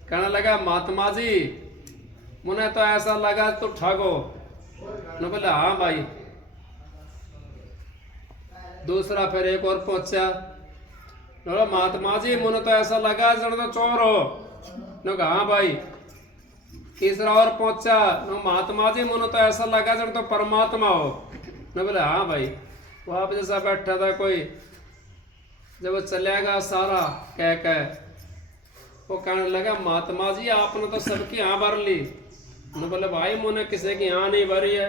कहने लगा महात्मा जी मुझे तो ऐसा लगा तो ठगो। न बोले हाँ भाई। दूसरा फिर एक और पहुंचा, बोला महात्मा जी मुझे तो ऐसा लगा जन तो चोर हो। न कहा हाँ भाई। तीसरा और पहुंचा, न महात्मा जी मुझे तो ऐसा लगा जन तो परमात्मा हो। न बोले हाँ भाई। वो आप जैसा बैठा था कोई, जब वो चलेगा सारा कह वो कहने लगा महात्मा जी आपने तो सबकी यहाँ भर ली। न बोले भाई मुझे किसी की यहाँ नहीं भरी है।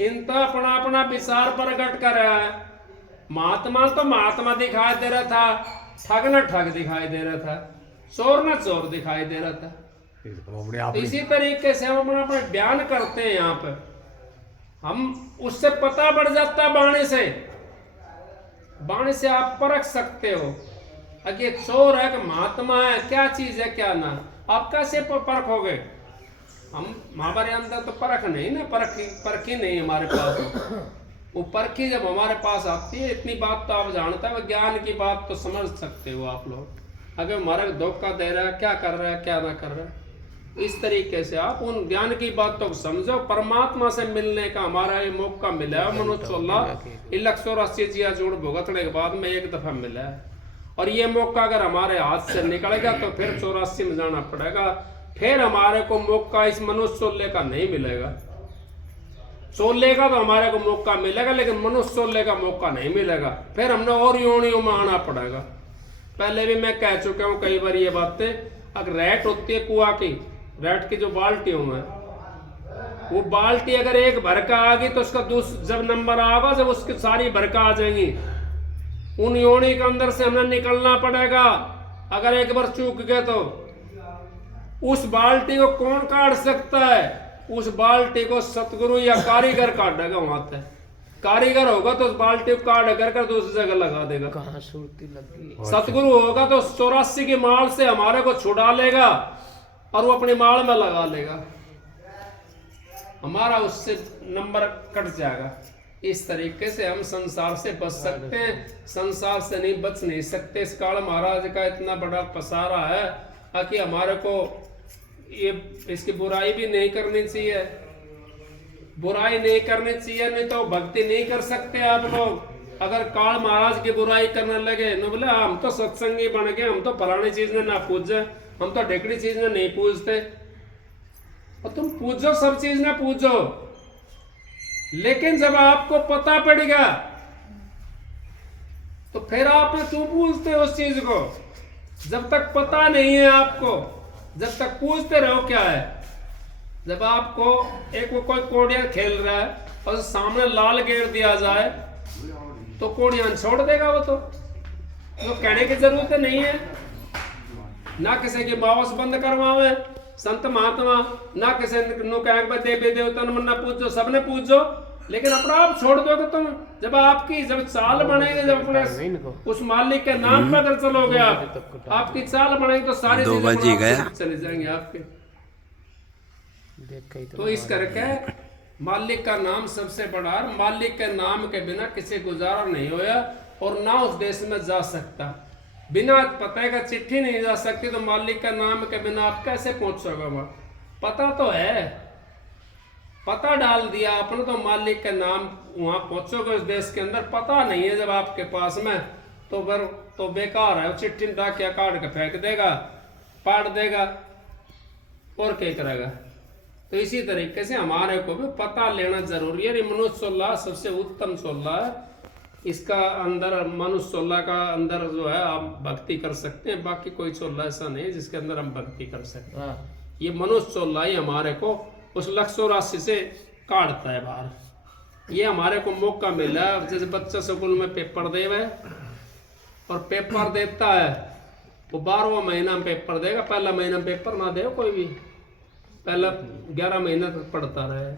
इन तो अपना अपना विचार प्रकट कर रहा है। महात्मा तो महात्मा दिखाई दे रहा था, ठग न ठग दिखाई दे रहा था, चोर न चोर दिखाई दे रहा था। तो इसी तरीके से हम अपना अपना बयान करते हैं। यहाँ पे हम उससे पता बढ़ जाता है वाणी से आप परख सकते हो कि ये चोर है कि महात्मा है, क्या चीज है क्या ना। आप कैसे परखोगे? हमारे अंदर तो परख नहीं ना, परखी नहीं हमारे पास। वो परखी जब हमारे पास आती है, इतनी बात तो आप जानते हैं, ज्ञान की बात तो समझ सकते हो आप लोग। अगर हमारा धोखा दे रहा है, क्या कर रहा है क्या ना कर रहा है, इस तरीके से आप उन ज्ञान की बातों को समझो। परमात्मा से मिलने का हमारा ये मौका मिला है। मनुष्य 184 जिया जोड़ भुगतने के बाद में एक दफा मिला है, और ये मौका अगर हमारे हाथ से निकलेगा तो फिर 84 में जाना पड़ेगा। फिर हमारे को मौका इस मनुष्य चोले का नहीं मिलेगा। चोले का तो हमारे को मौका मिलेगा, लेकिन मनुष्य चोले का मौका नहीं मिलेगा। फिर हमने और योनियों में आना पड़ेगा। पहले भी मैं कह चुका हूँ कई बार ये बातें। अगर रैट होती है कुआ की, रैट की जो बाल्टी हूँ मैं, वो बाल्टी अगर एक भर का आ गई तो उसका जब नंबर आएगा, जब उसकी सारी भर का आ जाएंगी, उन योनि के अंदर से हमें निकलना पड़ेगा। अगर एक बार चूक गए तो उस बाल्टी को कौन काट सकता है? उस बाल्टी को सतगुरु या कारीगर काटेगा। वहां तक कारीगर होगा तो उस बाल्टी को काट कर दूसरी जगह लगा देगा। कहाँ सुरती लगी। सतगुरु होगा तो 84 की माल से हमारे को छुड़ा लेगा और वो अपनी माल में लगा लेगा, हमारा उससे नंबर कट जाएगा। इस तरीके से हम संसार से बच सकते हैं, संसार से नहीं बच नहीं सकते। इस काल महाराज का इतना बड़ा पसारा है कि हमारे को ये इसकी बुराई भी नहीं करनी चाहिए। बुराई नहीं करनी चाहिए, नहीं तो भक्ति नहीं कर सकते आप लोग। अगर काल महाराज की बुराई करने लगे, न बोले हम तो सत्संगी बन गए, हम तो फलानी चीज ने ना पूजे, हम तो ढेकड़ी चीज ने नहीं पूजते। और तुम पूजो, सब चीज ना पूजो, लेकिन जब आपको पता पड़ेगा तो फिर आप क्यों पूजते हो उस चीज को? जब तक पता नहीं है आपको, जब तक पूछते रहो क्या है। जब आपको एक वो कोई कोड़ियां खेल रहा है और सामने लाल घेर दिया जाए तो कोड़ियां छोड़ देगा। वो तो कहने की जरूरत नहीं है। ना किसी की बावस बंद करवावे संत महात्मा, ना किसी नु कहेंगे देवी देवता मन्ना पूजो, सबने पूजो, लेकिन अपना आप छोड़ दोगे तुम। जब आपकी जब चाल बनेगी, जब अपने उस मालिक के नाम पर अगर चलोगे, आप आपकी चाल बनेगी तो सारी चीजें चली जाएंगी आपके। तो इस करके मालिक का नाम सबसे बड़ा, मालिक के नाम के बिना किसी गुजारा नहीं होया और ना उस देश में जा सकता। बिना पते का चिट्ठी नहीं जा सकती, तो मालिक का नाम के बिना आप कैसे पहुंचोगे वहां? पता तो है, पता डाल दिया आपने तो मालिक के नाम वहां पहुंचोगे उस देश के अंदर। पता नहीं है जब आपके पास में, तो फिर तो बेकार है। चिट्ठी डाकिया काट के फेंक देगा पाट देगा और क्या करेगा। तो इसी तरीके से हमारे को भी पता लेना जरूरी है। मनुष्य सोलह सबसे उत्तम सोलह है। इसका अंदर मनुष्य सोलह का अंदर जो है आप भक्ति कर सकते हैं, बाकी कोई सोलह ऐसा नहीं है जिसके अंदर हम भक्ति कर सकते हैं। ये मनुष्य सोलह ही हमारे को उस लक्ष्य राशि से काटता है बाहर। ये हमारे को मौका मिला है, जैसे बच्चा स्कूल में पेपर देवे और पेपर देता है, वो 12वां महीना में पेपर देगा। पहला महीना में पेपर ना दे कोई भी, पहला 11 महीना तक पढ़ता रहे,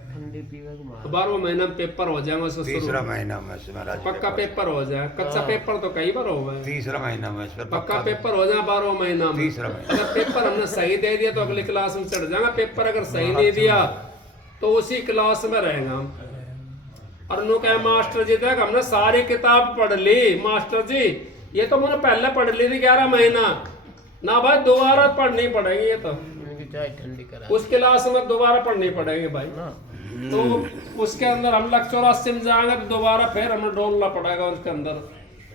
तो 12वां महीना में पेपर हो जाएगा। तीसरा महीना में पक्का पेपर हो जाए। कच्चा पेपर तो कई बार हो गए। तीसरा महीना में पक्का पेपर हो जाए 12वां महीना में। तीसरा महीना। अगर पेपर हमने सही दे दिया तो अगली क्लास में चढ़ जाएगा। पेपर अगर सही नहीं दिया तो उसी क्लास में रहेगा। और नो कहे मास्टर जी तक हमने सारी किताब पढ़ ली। मास्टर जी ये तो मैंने पहले पढ़ ली थी 11 महीना ना भाई, दोबारा पढ़नी पड़ेगी। ये तो उस क्लास में दोबारा पढ़नी पड़ेगी भाई। तो उसके अंदर हम लक्ष्य राशि में जाएंगे तो दोबारा फिर हमें डोलना पड़ेगा उसके अंदर।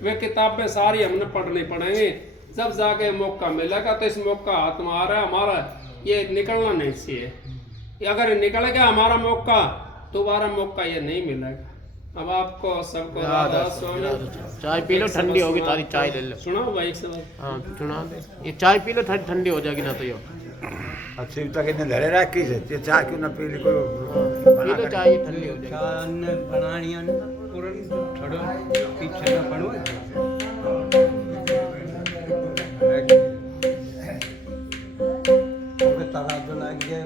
वे किताबें सारी हमने पढ़नी पड़ेंगी, जब जाके मौका मिलेगा। तो इस मौका हाथ में आ रहा है हमारा, ये निकलना नहीं चाहिए। अगर निकल गया हमारा मौका, दोबारा मौका ये नहीं मिलेगा। अब आपको सबको चाय पी लो, ठंडी होगी तारी चाय ले लो। सुनाओ भाई से। हाँ सुना दे, ये चाय पी लो, ठंडी हो जाएगी ना तो। यो अच्छी तक इन्हें धरे रखी से ये चाय क्यों ना पी ली कोई पी लो चाय, ये ठंडी हो जाएगी। चाय बनानी है ना पूरी थोड़ा पीछे ना पड़ो। तो तारा जो लग गया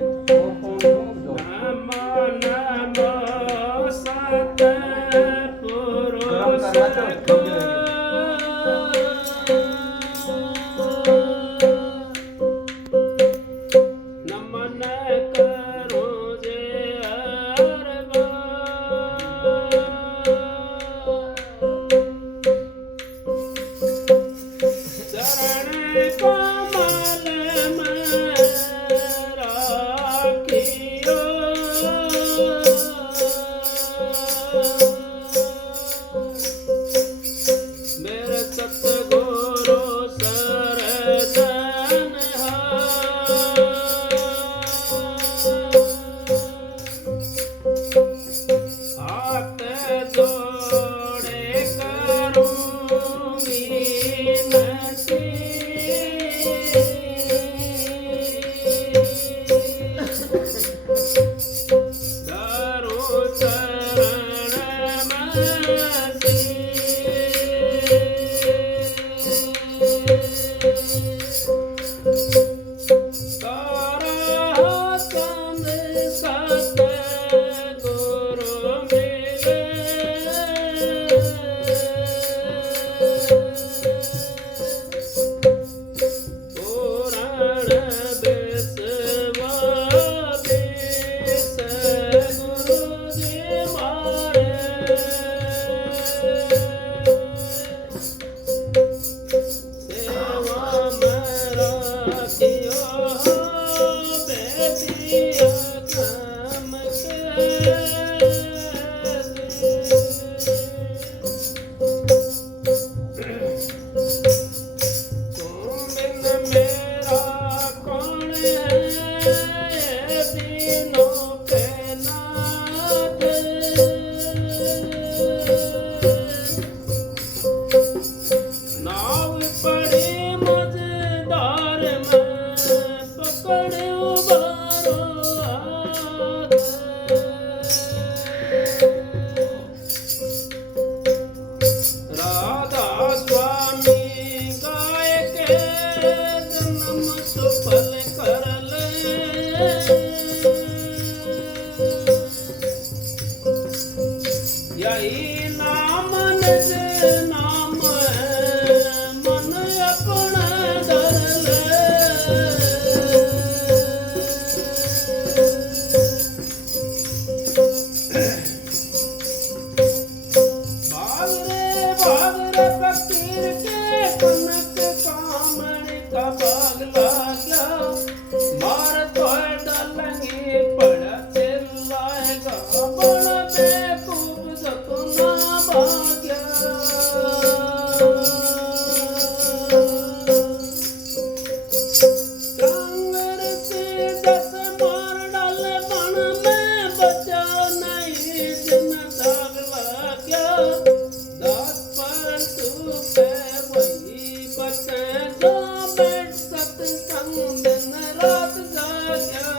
पे वही बचे जो बैठ सत्संग दिन रात जाग्या।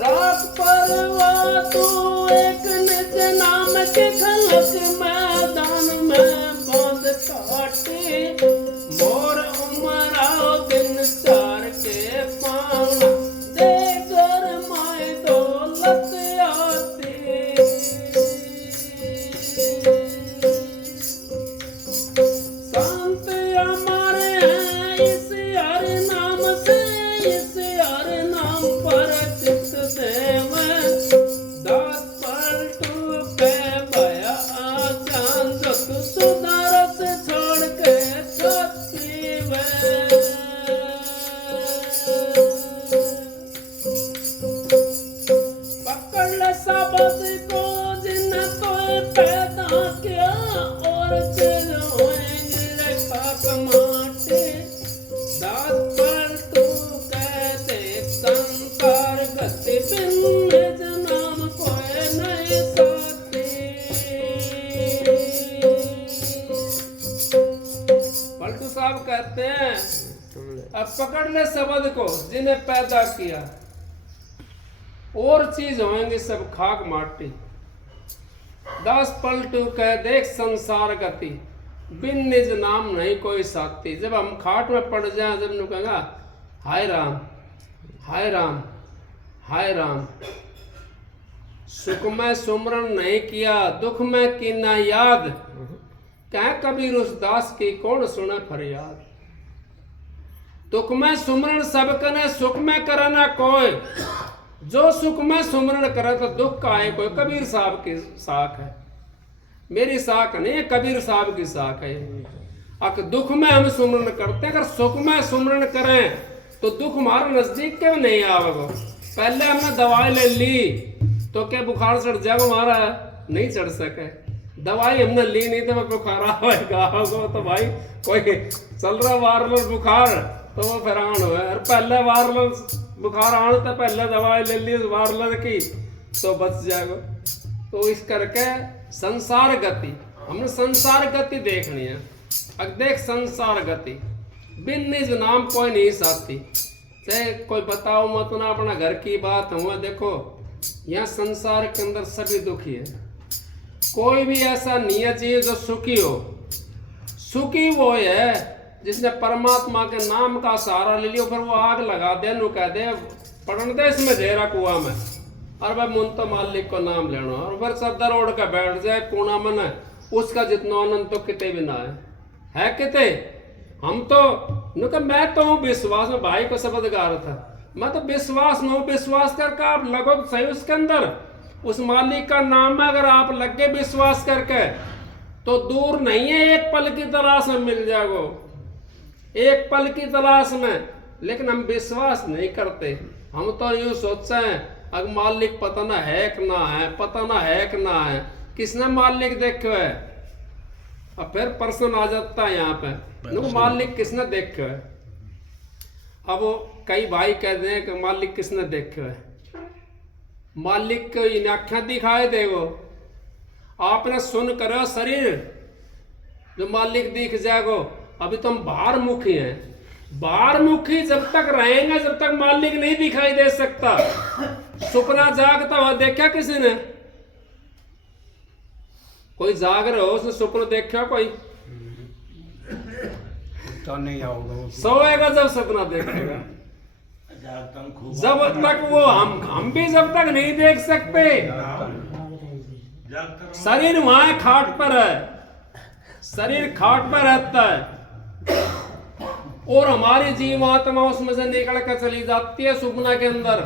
रात परवा तू एक निज नाम के खलक मैदान में बांध काटे मोर उमरा दिन चार के पाना दे कर माए दौलत आती। संत हमारे हैं इस हरि नाम से, इस हरि नाम पर चित देव दास पलटू पे भया आजान जो तू सुधारस छोड़ के छत्री वे। पकड़ ले शब्द को जिन तो पैदा किया और चल होएंगे पाप माटे। दास पलटू कहते संसार गति बिन निज नाम कोई नहीं साथी। पलटू साहब कहते हैं अब पकड़ ले शब्द को जिन्हें पैदा किया और चीज होंगे सब खाक माटी। दास पलटू कह देख संसार गति बिन निज नाम नहीं कोई साथी। जब हम खाट में पड़ जाए जब नु कहेगा हाय राम हाय राम हाय राम, सुख में सुमरन नहीं किया दुख में कीना याद। कह कबीर उस दास की कौन सुने फरियाद। दुख में सुमरन सब कने सुख में करे ना कोई, जो सुख में सुमरन करे तो दुख का है कोई। कबीर साहब की साख है, मेरी साख नहीं है, कबीर साहब की साख है। अगर दुख में हम सुमरन करते हैं, अगर सुख में सुमरन करें तो दुख हमारे नजदीक के नहीं आवेगा। पहले हमने दवाई ले ली तो क्या बुखार चढ़ जाएगा हमारा? नहीं चढ़ सके। दवाई हमने ली नहीं तो बुखार आएगा तो भाई कोई चल रहा वायरल बुखार तो वो फैरान हुआ। और पहले वायरल बुखार आने तो पहले दवाई ले ली वायरल की तो बच जाएगा। तो इस करके संसार गति हमने संसार गति देखनी है। अब देख संसार गति बिन निज नाम कोई नहीं साथी। चाहे कोई बताओ मत ना अपना घर की बात हुआ। देखो यहाँ संसार के अंदर सभी दुखी है, कोई भी ऐसा नहीं है चाहिए जो सुखी हो। सुखी वो है जिसने परमात्मा के नाम का सहारा ले लिया, फिर वो आग लगा दे नु कह दे पढ़न दे इसमें घेरा कुआ में और भाई मुन तो मालिक को नाम लेना और फिर सदर ओढ़ के बैठ जाए कोना मन उसका जितना आनंद तो किते भी ना है किते। हम तो मैं तो हूँ विश्वास में, भाई को शब्द गा रहा था मैं तो विश्वास में हूँ। विश्वास करके आप लगो सही उसके अंदर उस मालिक का नाम है। अगर आप लगे विश्वास करके तो दूर नहीं है, एक पल की तलाश में मिल जाएगो, एक पल की तलाश में। लेकिन हम विश्वास नहीं करते, हम तो यूँ सोचते हैं अगर मालिक पता ना है कि ना है, पता ना है कि ना है, किसने मालिक देखो है। अब फिर प्रश्न आ जाता है यहाँ पे मालिक किसने देखो है। अब वो कई भाई कहते हैं कि मालिक किसने देखो है। मालिक को इन आँखें दिखाई देगो, आपने सुन करो शरीर जो मालिक दिख जाएगो। अभी तो हम बाहर मुखी हैं, बाहर मुखी जब तक रहेंगे जब तक मालिक नहीं दिखाई दे सकता। सुपना जागता हुआ देखा किसी ने? कोई जाग रहे हो उसने सुपना देखा कोई? तो नहीं आओगे, सोएगा जब सपना देखेगा। जब तक वो हम भी जब तक नहीं देख सकते। शरीर वहां खाट पर है, शरीर खाट पर रहता है और हमारी जीवात्मा उसमें से निकल कर चली जाती है सुपना के अंदर।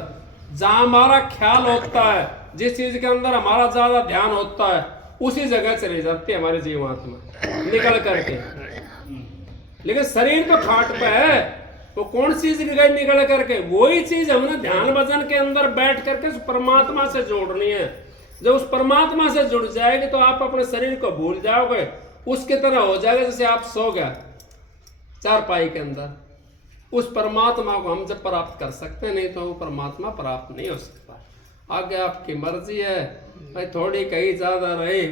जहां हमारा ख्याल होता है, जिस चीज के अंदर हमारा ज्यादा ध्यान होता है उसी जगह चली जाती है हमारी जीवात्मा निकल करके। लेकिन शरीर तो खाट पे है, तो कौन सी चीज गई निकल करके? वही चीज हमने ध्यान भजन के अंदर बैठ करके उस परमात्मा से जोड़नी है। जब उस परमात्मा से जुड़ जाएगी तो आप अपने शरीर को भूल जाओगे, उसकी तरह हो जाएगा जैसे आप सो गया चारपाई के अंदर। उस परमात्मा को हम जब प्राप्त कर सकते हैं, नहीं तो वो परमात्मा प्राप्त नहीं हो सकता। आगे आपकी मर्जी है भाई, थोड़ी कहीं ज्यादा रही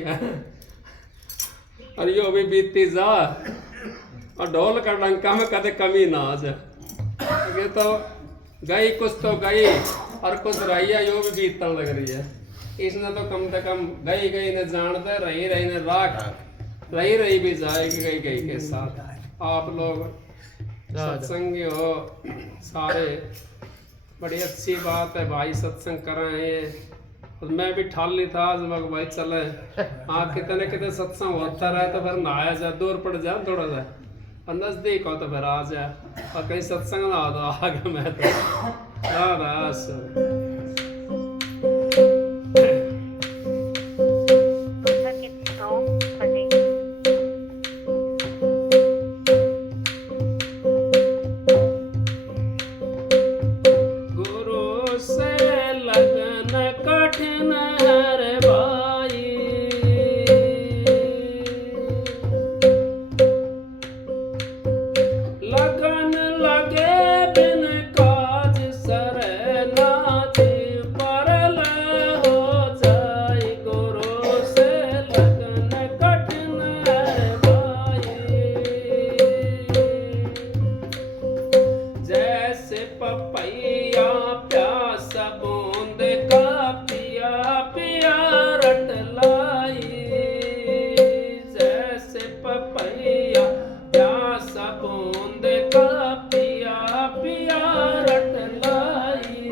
और यो भी बीतती जा और ढोल का डंका में कदे कमी ना आ जाए। ये तो गई कुछ तो गई और कुछ रही है, यो भी बीतने लग रही है। इसने तो कम से कम गई गई ने जानते, रही रही ने राख, रही रही भी जाएगी गई गई के साथ। आप लोग सत्संगी हो सारे, बड़ी अच्छी बात है भाई, सत्संग कर रहे हैं। और मैं भी ठाली था आज मग भाई चले, आप कितने कितने सत्संग होता रहे तो फिर नहाया जाए, दूर पड़ जाए थोड़ा सा, और नजदीक हो तो फिर आ जाए, और कहीं सत्संग ना हो तो आगे मैं तो गुरु से लगन कठिन है भाई, लगन लगे बिन काज सरे नाथ परल हो जाए। गुरु से लगन कठिन है भाई, जैसे पपैया प्यास बूंद का पिया पिया रट लाई, जैसे पपैया प्यास बूंद का पिया पिया रट लाई,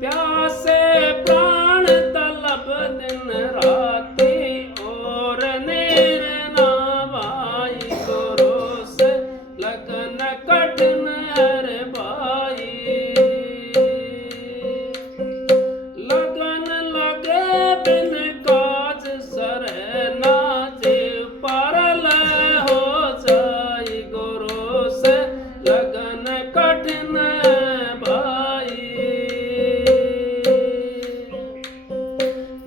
प्यासे प्राण तलब दिन राति और नीर ना भाई। गुरु से लगन कठिन है भाई, लगन लगे बिन काज सरे ना जीव परल हो जाए। गुरु से लगन कठिन है भाई,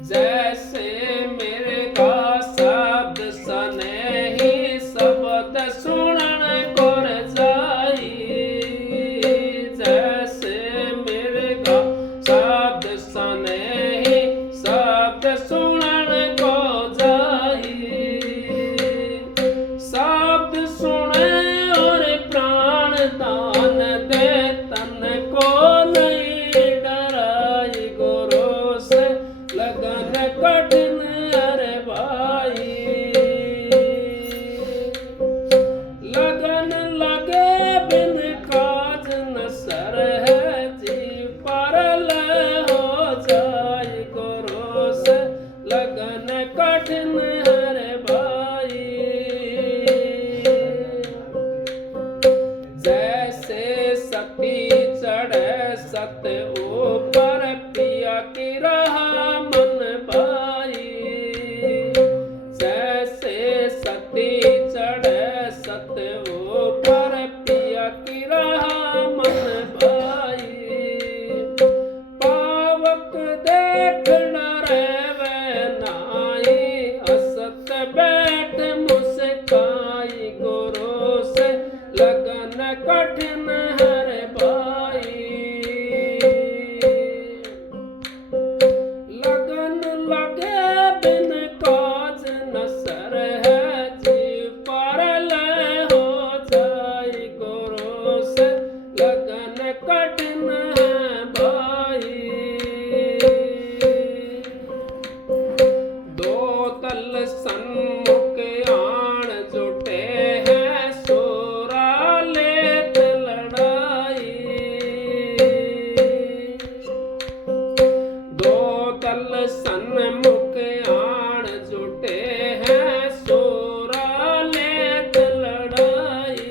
जैसे मेरे का शब्द सने ही शब्द सुनन कर जाई, जैसे मेरे का शब्द सने ही शब्द सुनन को जाई, शब्द सुने और प्राण दान दे तन को नहीं डराई। गुरु से लगन कठिन है भाई, लगन लगे बिन काज न सर है जी परल हो जाए। गुरु से लगन कठिन है भाई, जैसे सती चढ़े सत ऊपर पिया की रहा मन भाई, जैसे सती चढ़े सत ऊपर पिया की रहा मन भाई, पावक देख न रेवे नाई, असत बैठ मुस्काई। गुरु से लगन कठिन है भाई, लगन लगे बिन काज न सर है जीव परल हो जाए। गुरु से लगन कठिन है भाई, दो तल सन्मुख आण जुटे हैं सोरा लेत लड़ाई, दो तल सन्मुख आण जुटे हैं सोरा लेत लड़ाई,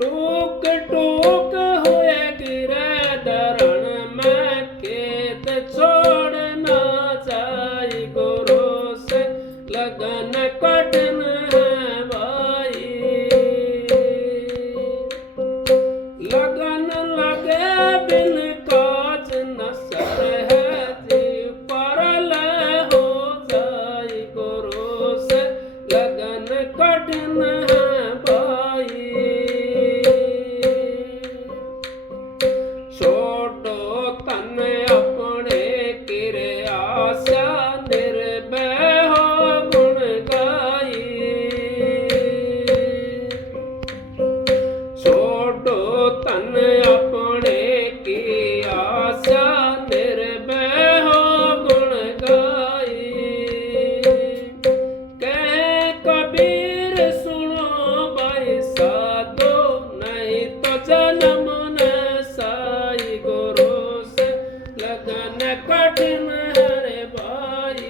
टूक टूक हुए गिरे धरण में खेत छोड़ ना जाए। गुरु से लगन कठिन है भाई, लगन लगे बिन काज न सर है जीव परल हो जाए। गुरु से लगन कठिन है भाई, छोड़ कठिन है रे भाई,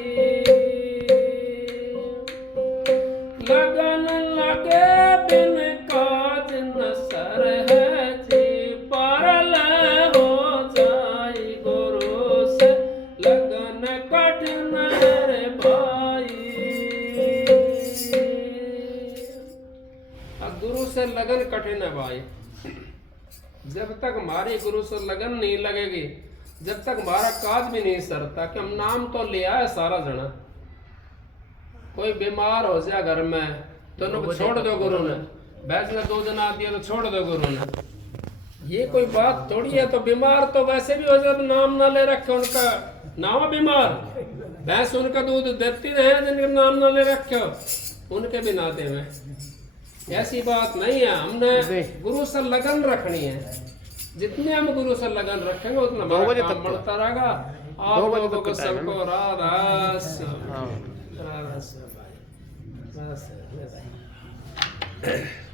लगन लगे बिन काज न सर है जी, परल हो जाई गुरु से लगन कठिन है रे भाई। अब गुरु से लगन कठिन है भाई। जब तक हमारी गुरु से लगन नहीं लगेगी, जब तक हमारा काज भी नहीं सरता, कि हम नाम तो लिया है सारा जना, कोई बीमार हो जाए घर में तो उनको छोड़ दो गुरु ने, भैंस ने 2 जना दिया तो छोड़ दो गुरु ने, ये कोई बात थोड़ी है। तो बीमार तो वैसे भी हो जाए तो नाम ना ले रखे उनका, नाम बीमार, भैंस उनका दूध देती है जिनका नाम ना ले रखे उनके भी नाते में, ऐसी बात नहीं है। हमने गुरु से लगन रखनी है, जितने हम गुरु से लगन रखेंगे उतना हमारा काम बढ़ता रहेगा। आप लोगों को सबको राधा राधा भाई।